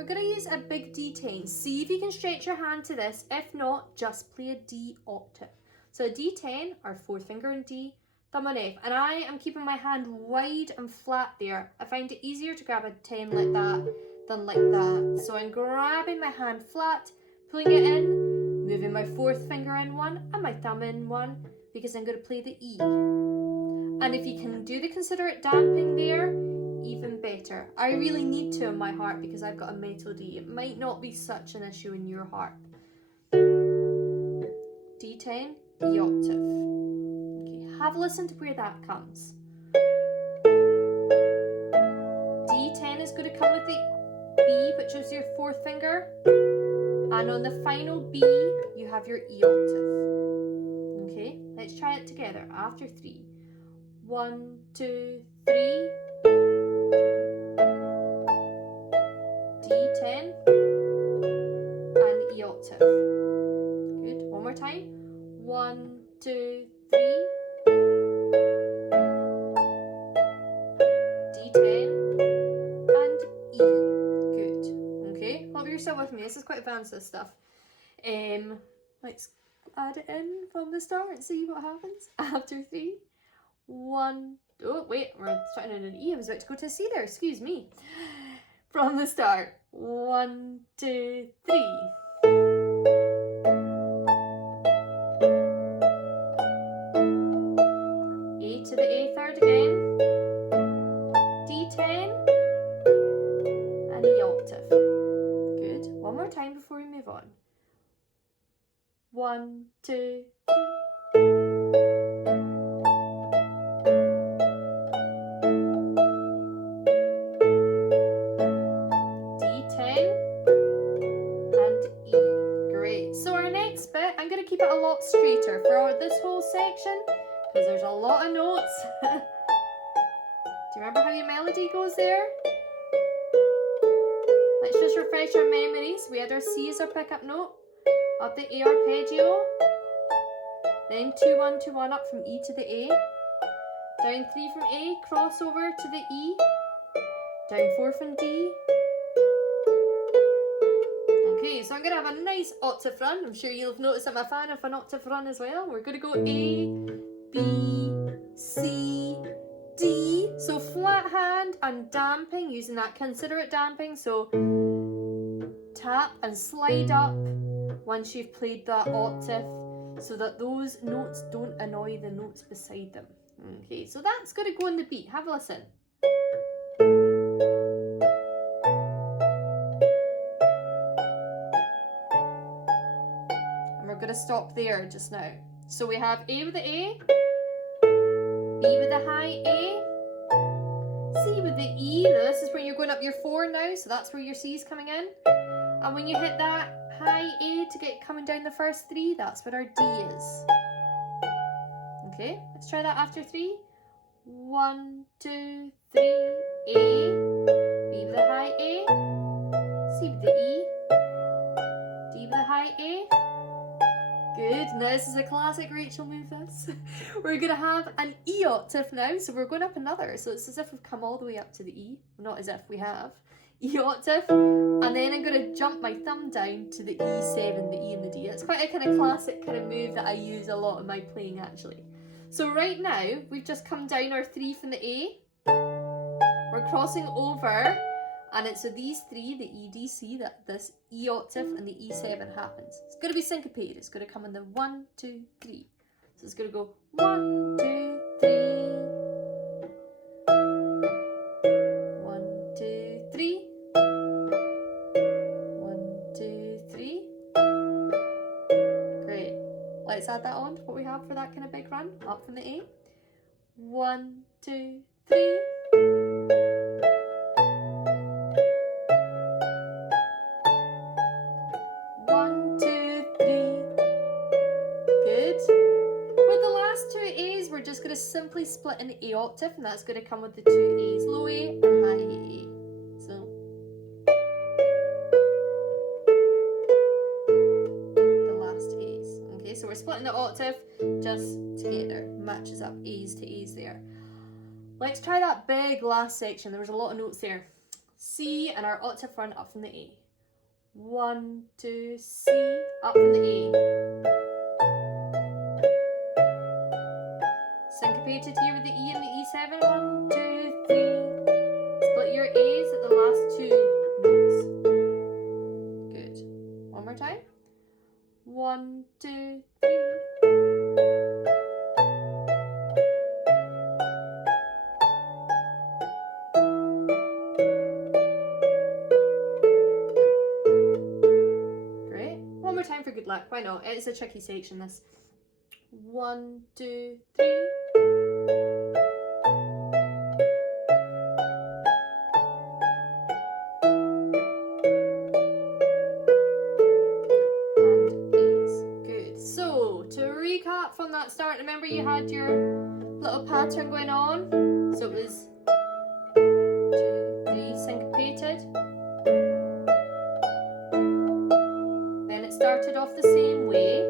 we're going to use a big D10. See if you can stretch your hand to this. If not, just play a D octave. So a D10, our fourth finger in D, thumb on F. And I am keeping my hand wide and flat there. I find it easier to grab a 10 like that than like that. So I'm grabbing my hand flat, pulling it in, moving my fourth finger in one and my thumb in one, because I'm going to play the E. And if you can do the considerate damping there, even better. I really need to on my harp because I've got a metal D. It might not be such an issue in your harp. D10, E octave. Okay, have a listen to where that comes. D10 is going to come with the B, which is your fourth finger. And on the final B, you have your E octave. Okay, let's try it together after 3. 1, 2, 3. D10 and E octave. Good. One more time. 1, 2, 3. D10 and E. Good. Okay. Hope you're still with me. This is quite advanced, this stuff. Let's add it in from the start and see what happens after 3. 1. Oh wait, we're starting in an E. I was about to go to a C there. Excuse me. From the start. 1, 2, 3. A to the A third again. D10 and E octave. Good. One more time before we move on. 1, 2, 3. Keep it a lot straighter for this whole section because there's a lot of notes. Do you remember how your melody goes there? Let's just refresh our memories. We had our C as our pickup note, up the A arpeggio, then 2 1 2 1 up from E to the A, down 3 from A, cross over to the E, down 4 from D. Okay, so I'm going to have a nice octave run. I'm sure you'll have noticed I'm a fan of an octave run as well. We're going to go A, B, C, D. So flat hand and damping, using that considerate damping. So tap and slide up once you've played that octave so that those notes don't annoy the notes beside them. Okay, so that's going to go on the beat. Have a listen. Going to stop there just now. So we have A with the A, B with the high A, C with the E. Now this is where you're going up your 4 now, so that's where your C is coming in. And when you hit that high A to get coming down the first 3, that's what our D is. Okay, let's try that after 3. 1, 2, 3, A, B with the high A, C with the E, D with the high A. Good. Now this is a classic Rachel move this. We're going to have an E octave now, so we're going up another. So it's as if we've come all the way up to the E. Not as if we have. E octave. And then I'm going to jump my thumb down to the E7, the E and the D. It's quite a kind of classic kind of move that I use a lot in my playing actually. So right now, we've just come down our 3 from the A. We're crossing over. And it's so these 3, the E, D, C, that this E octave and the E7 happens. It's going to be syncopated. It's going to come in the 1, 2, 3. So it's going to go 1, 2, 3. 1, 2, 3. 1, 2, 3. Great. Let's add that on to what we have for that kind of big run. Up from the A. 1, 2, 3. 1, 2, 3. Good. With the last 2 A's, we're just going to simply split an A octave, and that's going to come with the 2 A's, low A and high A. So the last A's. Okay, so we're splitting the octave just together. Matches up A's to A's there. Let's try that big last section. There was a lot of notes there. C, and our octave front up from the A. 1, 2, C, up from the A. Syncopated here with the E and the E7. 1, 2, 3. Split your A's at the last two notes. Good. One more time. 1, 2, 3. Great. One more time for good luck. Why not? It's a tricky section, this. 1, 2, 3. From that start, remember you had your little pattern going on, so it was 2, 3 syncopated, then it started off the same way,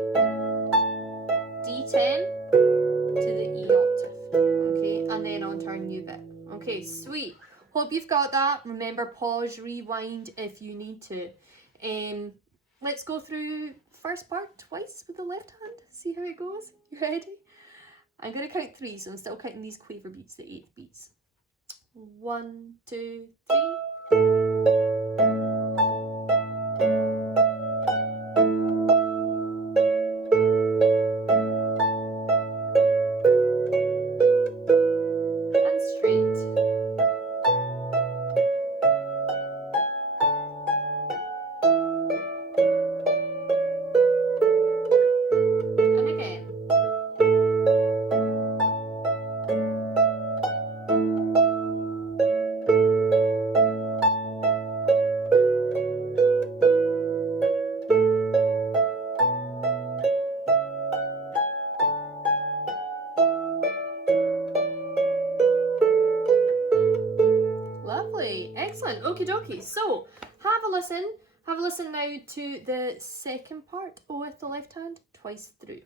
D10 to the E octave, okay, and then on to our new bit. Okay, sweet. Hope you've got that. Remember, pause, rewind if you need to. Let's go through first part twice with the left hand, see how it goes. You ready? I'm going to count 3, so I'm still counting these quaver beats, the 8th beats. 1, 2, 3. And straight. Excellent, okie dokie. So have a listen now to the second part with the left hand twice through.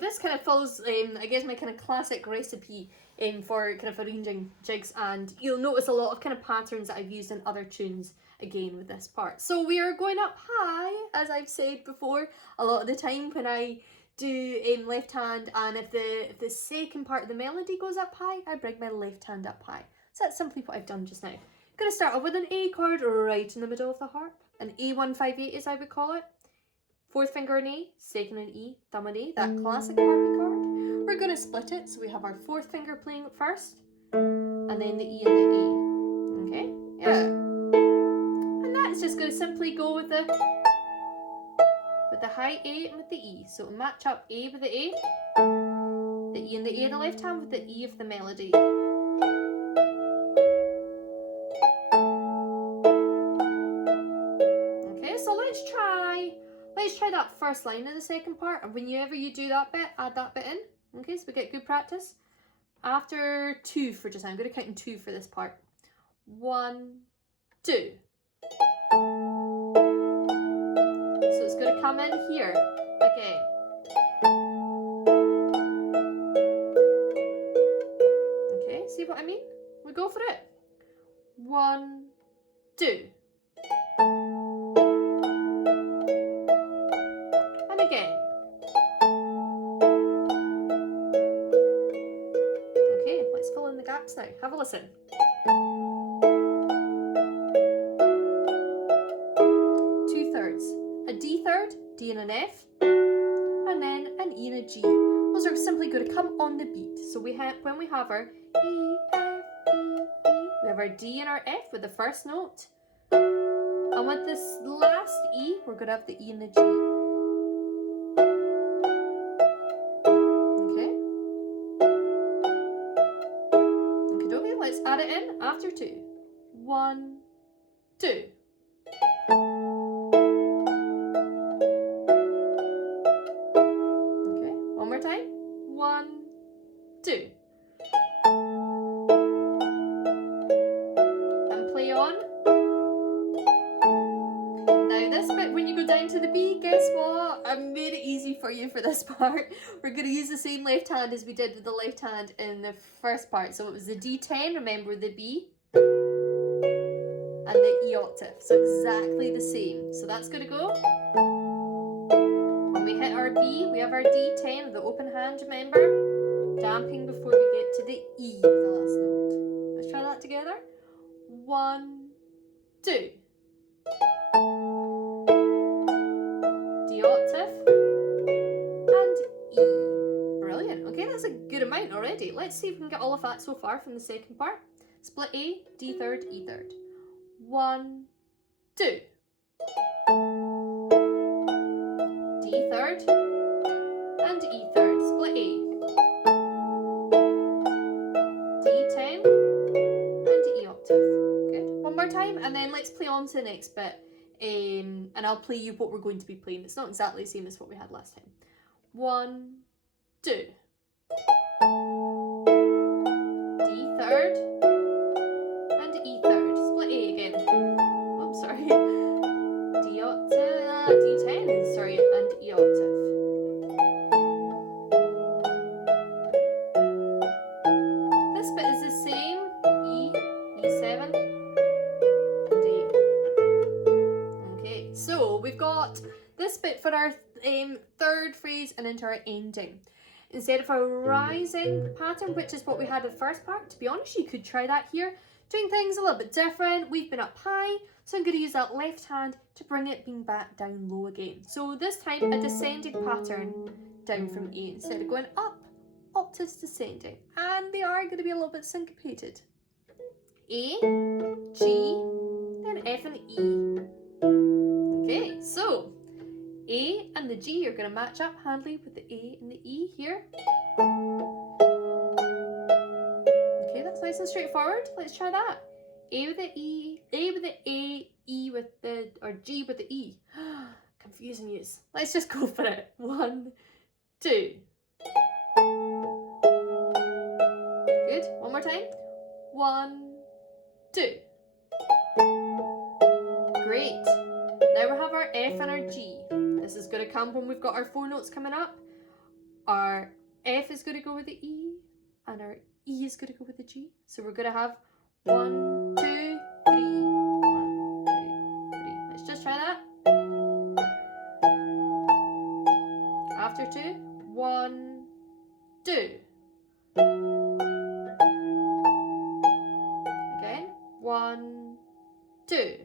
This kind of follows, I guess, my kind of classic recipe for kind of arranging jigs, and you'll notice a lot of kind of patterns that I've used in other tunes again with this part. So we are going up high, as I've said before, a lot of the time when I do left hand, and if the second part of the melody goes up high, I bring my left hand up high. So that's simply what I've done just now. I'm going to start off with an A chord right in the middle of the harp, an A158 as I would call it. Fourth finger on A, second on E, thumb on A, that classic harpy chord. We're going to split it, so we have our fourth finger playing first, and then the E and the A. Okay? Yeah. And that's just going to simply go with the high A and with the E. So it'll match up A with the A, the E and the A in the left hand with the E of the melody. Okay, so let's try that first line of the second part, and whenever you do that bit, add that bit in. Okay, so we get good practice. After 2 for just now, I'm going to count in 2 for this part. 1, 2. So it's going to come in here again. Okay, see what I mean? We go for it. 1, 2. And again. Okay, let's fill in the gaps now. Have a listen. 2/3. A D third, D and an F, and then an E and a G. Those are simply going to come on the beat. So when we have our E, F, E, E, we have our D and our F with the first note, And with this last E, we're going to have the E and the G. Okay. Okay, let's add it in after 2. 1, 2. Okay, one more time. 1, 2. And play on. Now this bit, when you go down to the B, guess what? I made it easy for you for this part. We're going to use the same left hand as we did with the left hand in the first part. So it was the D10, remember the B, and the E octave. So exactly the same. So that's going to go. When we hit our B, we have our D10, the open hand, remember? Damping before we get to the E with the last note. Let's try that together. 1, 2. D octave and E. Brilliant. Okay, that's a good amount already. Let's see if we can get all of that so far from the second part. Split A, D third, E third. 1, 2. D third and E third. Split A. D10 and E octave. Good. One more time, and then let's play on to the next bit. And I'll play you what we're going to be playing. It's not exactly the same as what we had last time. 1, 2. D third and E third. Split A again. Oh, sorry. D octave, D10, sorry, and E octave. This bit is the same. E, E7, and A. Okay, so we've got this bit for our third phrase and into our ending. Instead of a rising pattern, which is what we had in the first part, to be honest, you could try that here. Doing things a little bit different. We've been up high, so I'm going to use that left hand to bring it being back down low again. So this time a descending pattern down from A. Instead of going up, octaves descending. And they are going to be a little bit syncopated. A, G, then F and E. Okay, so A and the G are going to match up handily with the A and the E here. Okay, that's nice and straightforward. Let's try that. A with the E, A with the A, E with the, or G with the E. Confusing yous. Let's just go for it. 1, 2. Good. One more time. 1, 2. Great. Now we have our F and our G. This is going to come when we've got our 4 notes coming up. Our F is going to go with the E, and our E is going to go with the G. So we're going to have 1, 2, 3. 1, 2, 3. Let's just try that. After 2. 1, 2. Again. 1, 2.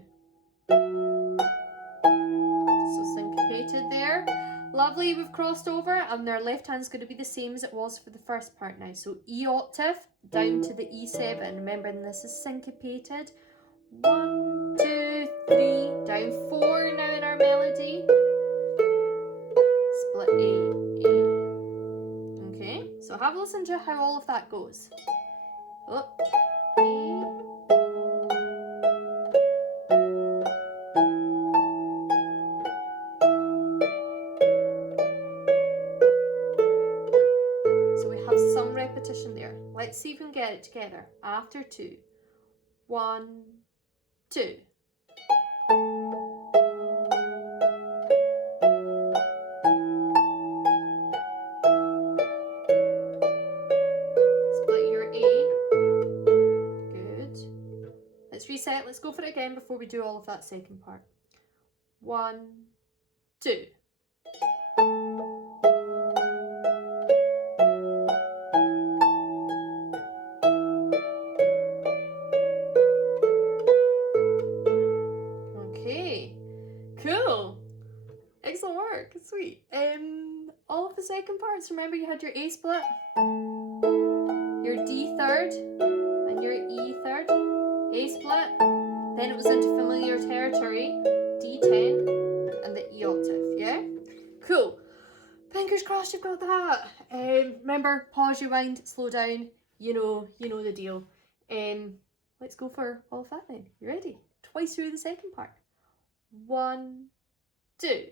So syncopated there. Lovely, we've crossed over, and their left hand's going to be the same as it was for the first part now. So E octave down to the E7. Remember, this is syncopated. 1, 2, 3, down 4 now in our melody. Split A, A. Okay, so have a listen to how all of that goes. Oh, A. Repetition there. Let's see if we can get it together. After 2. 1, 2. Split your A. Good. Let's reset. Let's go for it again before we do all of that second part. 1, 2. Sweet. All of the second parts, remember you had your A split, your D third, and your E third. A split, Then it was into familiar territory, D10 and the E octave, yeah? Cool. Fingers crossed you've got that. Remember, pause, rewind, slow down. You know the deal. Let's go for all of that then. You ready? Twice through the second part. 1, 2.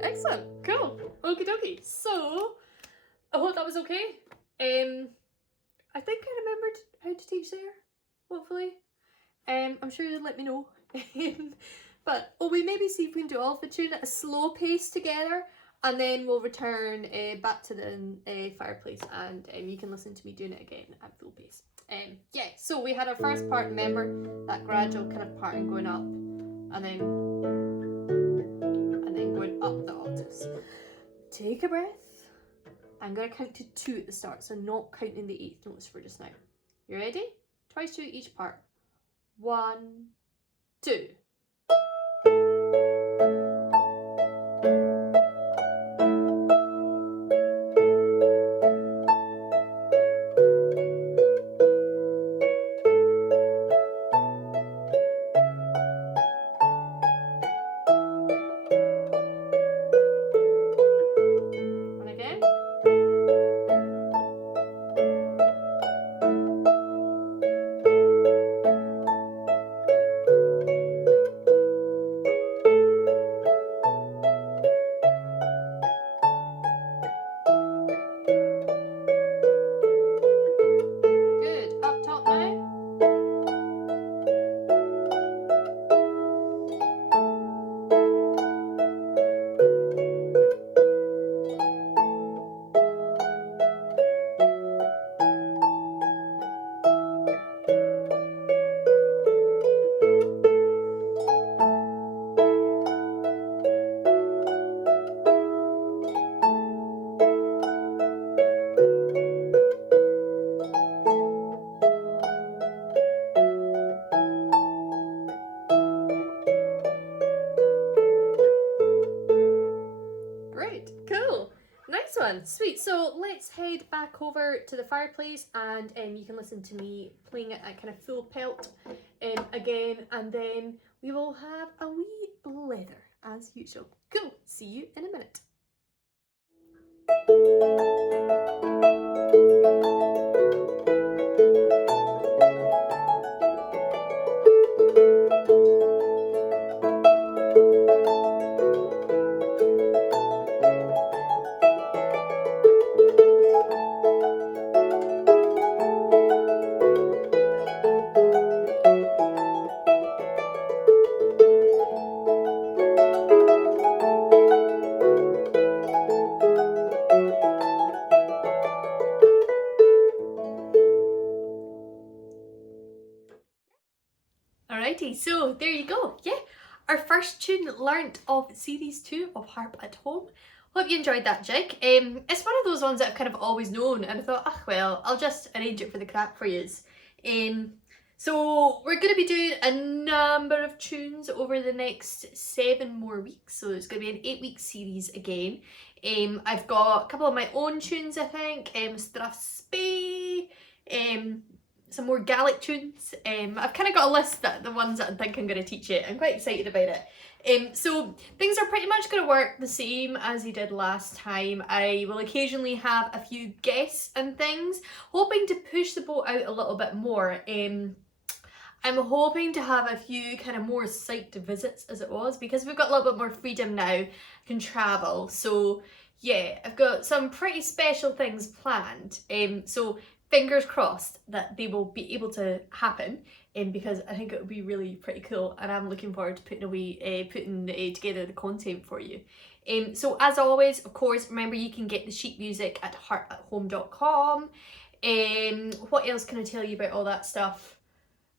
Excellent, cool, okie dokie. So, I hope that was okay. I think I remembered how to teach there, hopefully. I'm sure you'll let me know. But we maybe see if we can do all of the tune at a slow pace together, and then we'll return back to the fireplace, and you can listen to me doing it again at full pace. Yeah, so we had our first part, remember, that gradual kind of pattern going up, and then going up the octaves. Take a breath. I'm going to count to 2 at the start, so not counting the 8th notes for just now. You ready? Twice through each part. 1, 2. Sweet, so let's head back over to the fireplace, and you can listen to me playing it at kind of full pelt again, and then we will have a wee blether as usual. Cool, see you in a minute. Alrighty, so there you go. Yeah, our first tune learnt of series 2 of Harp at Home. Hope you enjoyed that jig. It's one of those ones that I've kind of always known, and I thought, ah, well, I'll just arrange it for the crack for yous. So we're going to be doing a number of tunes over the next 7 more weeks, so it's going to be an 8-week series again. I've got a couple of my own tunes, I think, Strathspey, some more Gaelic tunes. I've kind of got a list of the ones that I think I'm going to teach you. I'm quite excited about it. So things are pretty much going to work the same as they did last time. I will occasionally have a few guests and things, hoping to push the boat out a little bit more. I'm hoping to have a few kind of more site visits as it was, because we've got a little bit more freedom now, I can travel. So yeah, I've got some pretty special things planned. So fingers crossed that they will be able to happen, because I think it would be really pretty cool, and I'm looking forward to putting together the content for you. So as always, of course, remember you can get the sheet music at harpathome.com. What else can I tell you about all that stuff?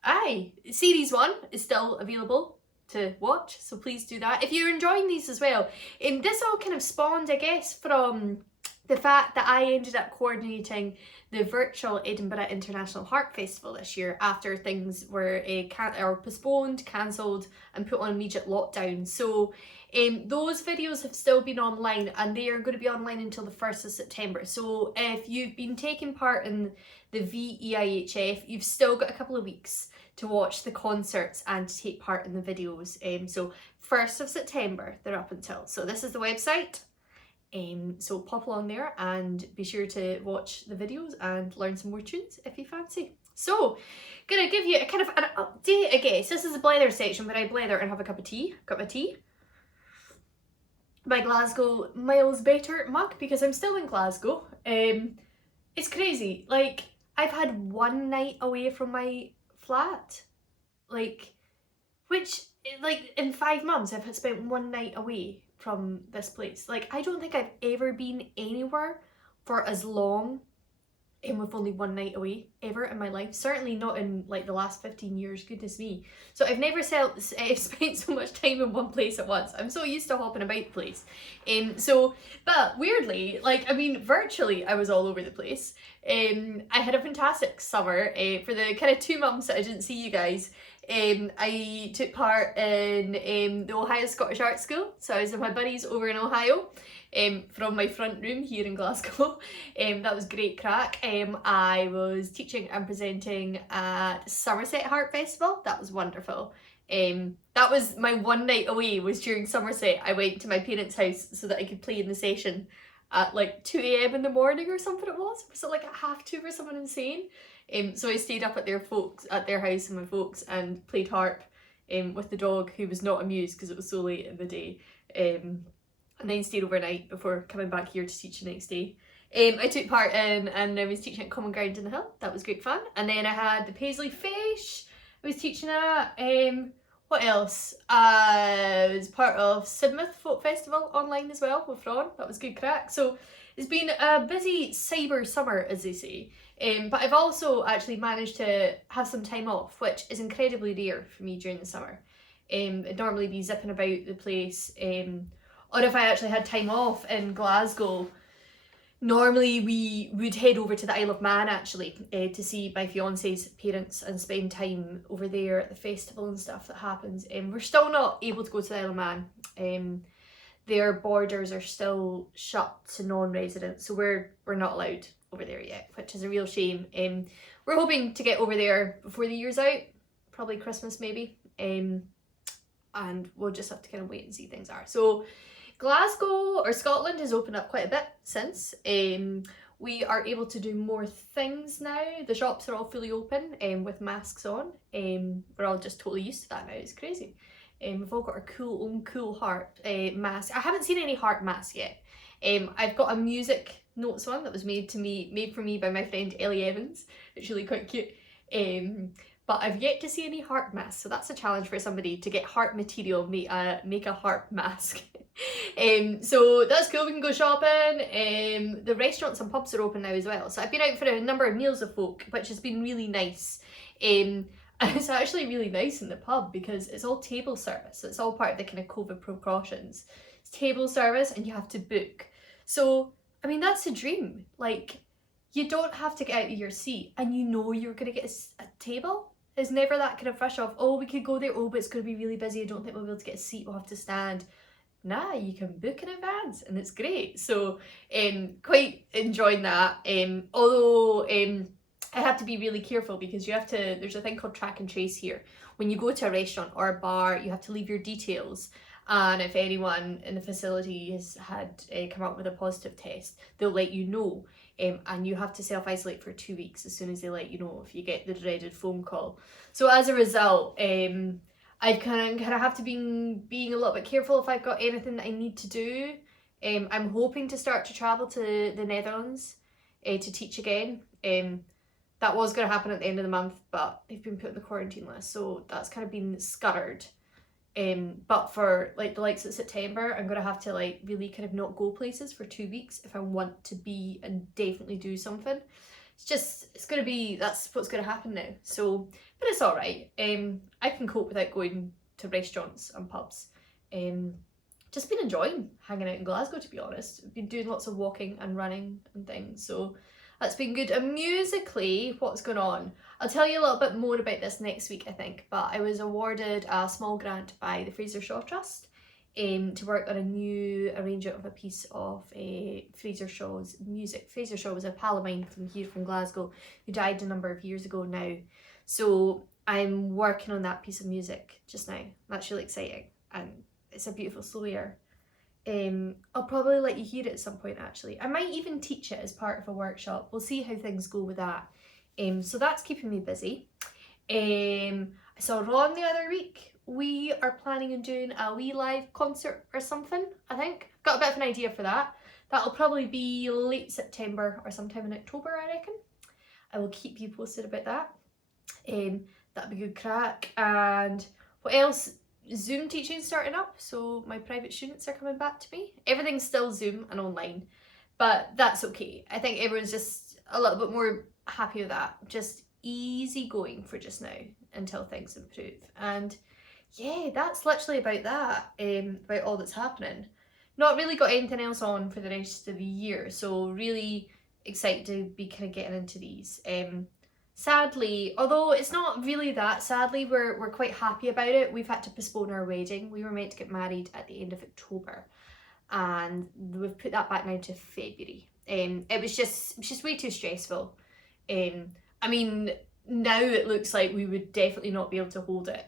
Aye, series 1 is still available to watch, so please do that if you're enjoying these as well. This all kind of spawned, I guess, from the fact that I ended up coordinating the virtual Edinburgh International Harp Festival this year after things were postponed, cancelled and put on immediate lockdown. So those videos have still been online, and they are going to be online until the 1st of September. So if you've been taking part in the VEIHF, you've still got a couple of weeks to watch the concerts and to take part in the videos. So 1st of September they're up until. So this is the website. So pop along there and be sure to watch the videos and learn some more tunes if you fancy. So, gonna give you a kind of an update, I guess. This is the blether section where I blether and have a cup of tea. Got my tea. My Glasgow Miles Better mug, because I'm still in Glasgow. It's crazy. Like, I've had one night away from my flat. Like, in 5 months I've spent one night away from this place. Like, I don't think I've ever been anywhere for as long and with only one night away ever in my life. Certainly not in like the last 15 years, goodness me. So I've never spent so much time in one place at once. I'm so used to hopping about the place. But weirdly, like, I mean, virtually I was all over the place. I had a fantastic summer. For the kind of 2 months that I didn't see you guys, I took part in the Ohio Scottish Art School. So I was with my buddies over in Ohio. From my front room here in Glasgow. That was great crack. I was teaching and presenting at Somerset Harp Festival. That was wonderful. That was my one night away, was during Somerset. I went to my parents' house so that I could play in the session at like 2 AM in the morning or something it was. Was it like at 2:30 or something insane? So I stayed up at their house and my folks and played harp with the dog, who was not amused because it was so late in the day. And then stayed overnight before coming back here to teach the next day. I took part in, and I was teaching at Common Ground in the Hill. That was great fun. And then I had the Paisley Fish I was teaching at. What else? I was part of Sidmouth Folk Festival online as well with Ron. That was good crack. So it's been a busy cyber summer, as they say. But I've also actually managed to have some time off, which is incredibly rare for me during the summer. I'd normally be zipping about the place. Or if I actually had time off in Glasgow, normally we would head over to the Isle of Man actually to see my fiance's parents and spend time over there at the festival and stuff that happens. We're still not able to go to the Isle of Man. Their borders are still shut to non-residents, so we're not allowed over there yet, which is a real shame. We're hoping to get over there before the year's out, probably Christmas maybe, and we'll just have to kind of wait and see things are. So Glasgow or Scotland has opened up quite a bit since. We are able to do more things now. The shops are all fully open with masks on. We're all just totally used to that now. It's crazy. We've all got our cool harp mask. I haven't seen any harp masks yet. I've got a music notes one that was made for me by my friend Ellie Evans. It's really quite cute. But I've yet to see any harp masks, so that's a challenge for somebody to get harp material, make a harp mask. So that's cool, we can go shopping. The restaurants and pubs are open now as well. So I've been out for a number of meals with folk, which has been really nice. And it's actually really nice in the pub because it's all table service. So it's all part of the kind of COVID precautions. It's table service and you have to book. So, I mean, that's a dream. Like, you don't have to get out of your seat and you know you're going to get a table. It's never that kind of rush of, oh, we could go there, oh, but it's going to be really busy, I don't think we'll be able to get a seat, we'll have to stand. Nah, you can book in advance and it's great. So quite enjoying that. Although I have to be really careful because there's a thing called track and trace here. When you go to a restaurant or a bar, you have to leave your details. And if anyone in the facility has had come up with a positive test, they'll let you know. And you have to self-isolate for 2 weeks as soon as they let you know if you get the dreaded phone call. So as a result, I kind of have to be being a little bit careful if I've got anything that I need to do. I'm hoping to start to travel to the Netherlands to teach again. That was going to happen at the end of the month, but they've been put on the quarantine list, so that's kind of been scuttered. But for like the likes of September, I'm gonna have to like really kind of not go places for 2 weeks if I want to be and definitely do something. It's gonna be, that's what's gonna happen now. So, but it's all right. I can cope without going to restaurants and pubs. Just been enjoying hanging out in Glasgow, to be honest. I've been doing lots of walking and running and things, so that's been good. And musically, what's going on? I'll tell you a little bit more about this next week, I think, but I was awarded a small grant by the Fraser Shaw Trust to work on a new arrangement of a piece of Fraser Shaw's music. Fraser Shaw was a pal of mine from here, from Glasgow, who died a number of years ago now. So I'm working on that piece of music just now. That's really exciting, and it's a beautiful slow air. I'll probably let you hear it at some point actually. I might even teach it as part of a workshop. We'll see how things go with that. So that's keeping me busy. I saw Ron the other week. We are planning on doing a wee live concert or something, I think. Got a bit of an idea for that. That'll probably be late September or sometime in October, I reckon. I will keep you posted about that. That'll be good crack. And what else? Zoom teaching starting up, so my private students are coming back to me. Everything's still Zoom and online, but that's okay. I think everyone's just a little bit more happy with that. Just easy going for just now until things improve. And yeah, that's literally about that, about all that's happening. Not really got anything else on for the rest of the year, so really excited to be kind of getting into these. Sadly, although it's not really that sadly, we're quite happy about it. We've had to postpone our wedding. We were meant to get married at the end of October, and we've put that back now to February. It was just way too stressful. I mean, now it looks like we would definitely not be able to hold it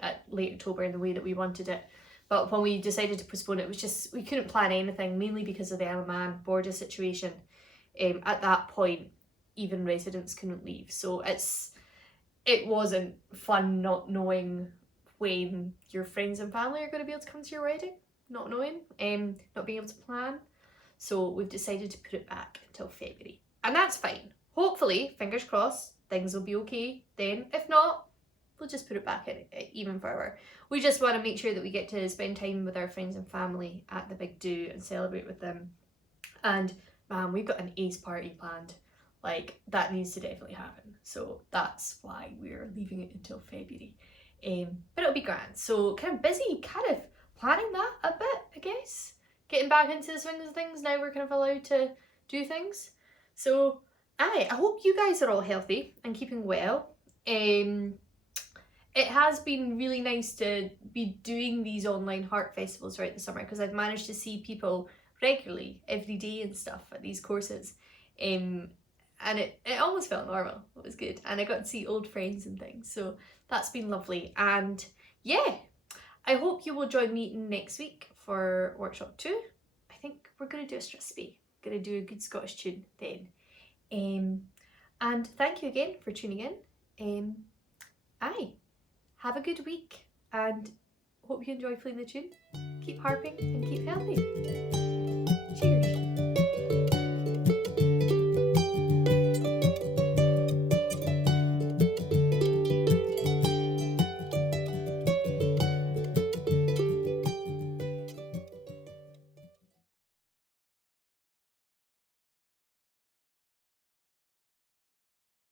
at late October in the way that we wanted it. But when we decided to postpone it, was just, we couldn't plan anything, mainly because of the Isle of Man border situation. At that point, even residents couldn't leave, so it wasn't fun not knowing when your friends and family are going to be able to come to your wedding, not knowing, not being able to plan. So we've decided to put it back until February, and that's fine. Hopefully, fingers crossed, things will be okay then. If not, we'll just put it back in even further. We just want to make sure that we get to spend time with our friends and family at the big do and celebrate with them. And man, we've got an ace party planned. Like, that needs to definitely happen. So that's why we're leaving it until February. But it'll be grand. So kind of busy, kind of planning that a bit, I guess. Getting back into the swing of things. Now we're kind of allowed to do things. So I hope you guys are all healthy and keeping well. It has been really nice to be doing these online Harp festivals throughout the summer, because I've managed to see people regularly every day and stuff at these courses. And it almost felt normal. It was good, and I got to see old friends and things, so that's been lovely. And yeah, I hope you will join me next week for workshop 2. I think we're going to do a Strathspey. Going to do a good Scottish tune then. And thank you again for tuning in. Have a good week, and hope you enjoy playing the tune. Keep harping and keep healthy. Cheers.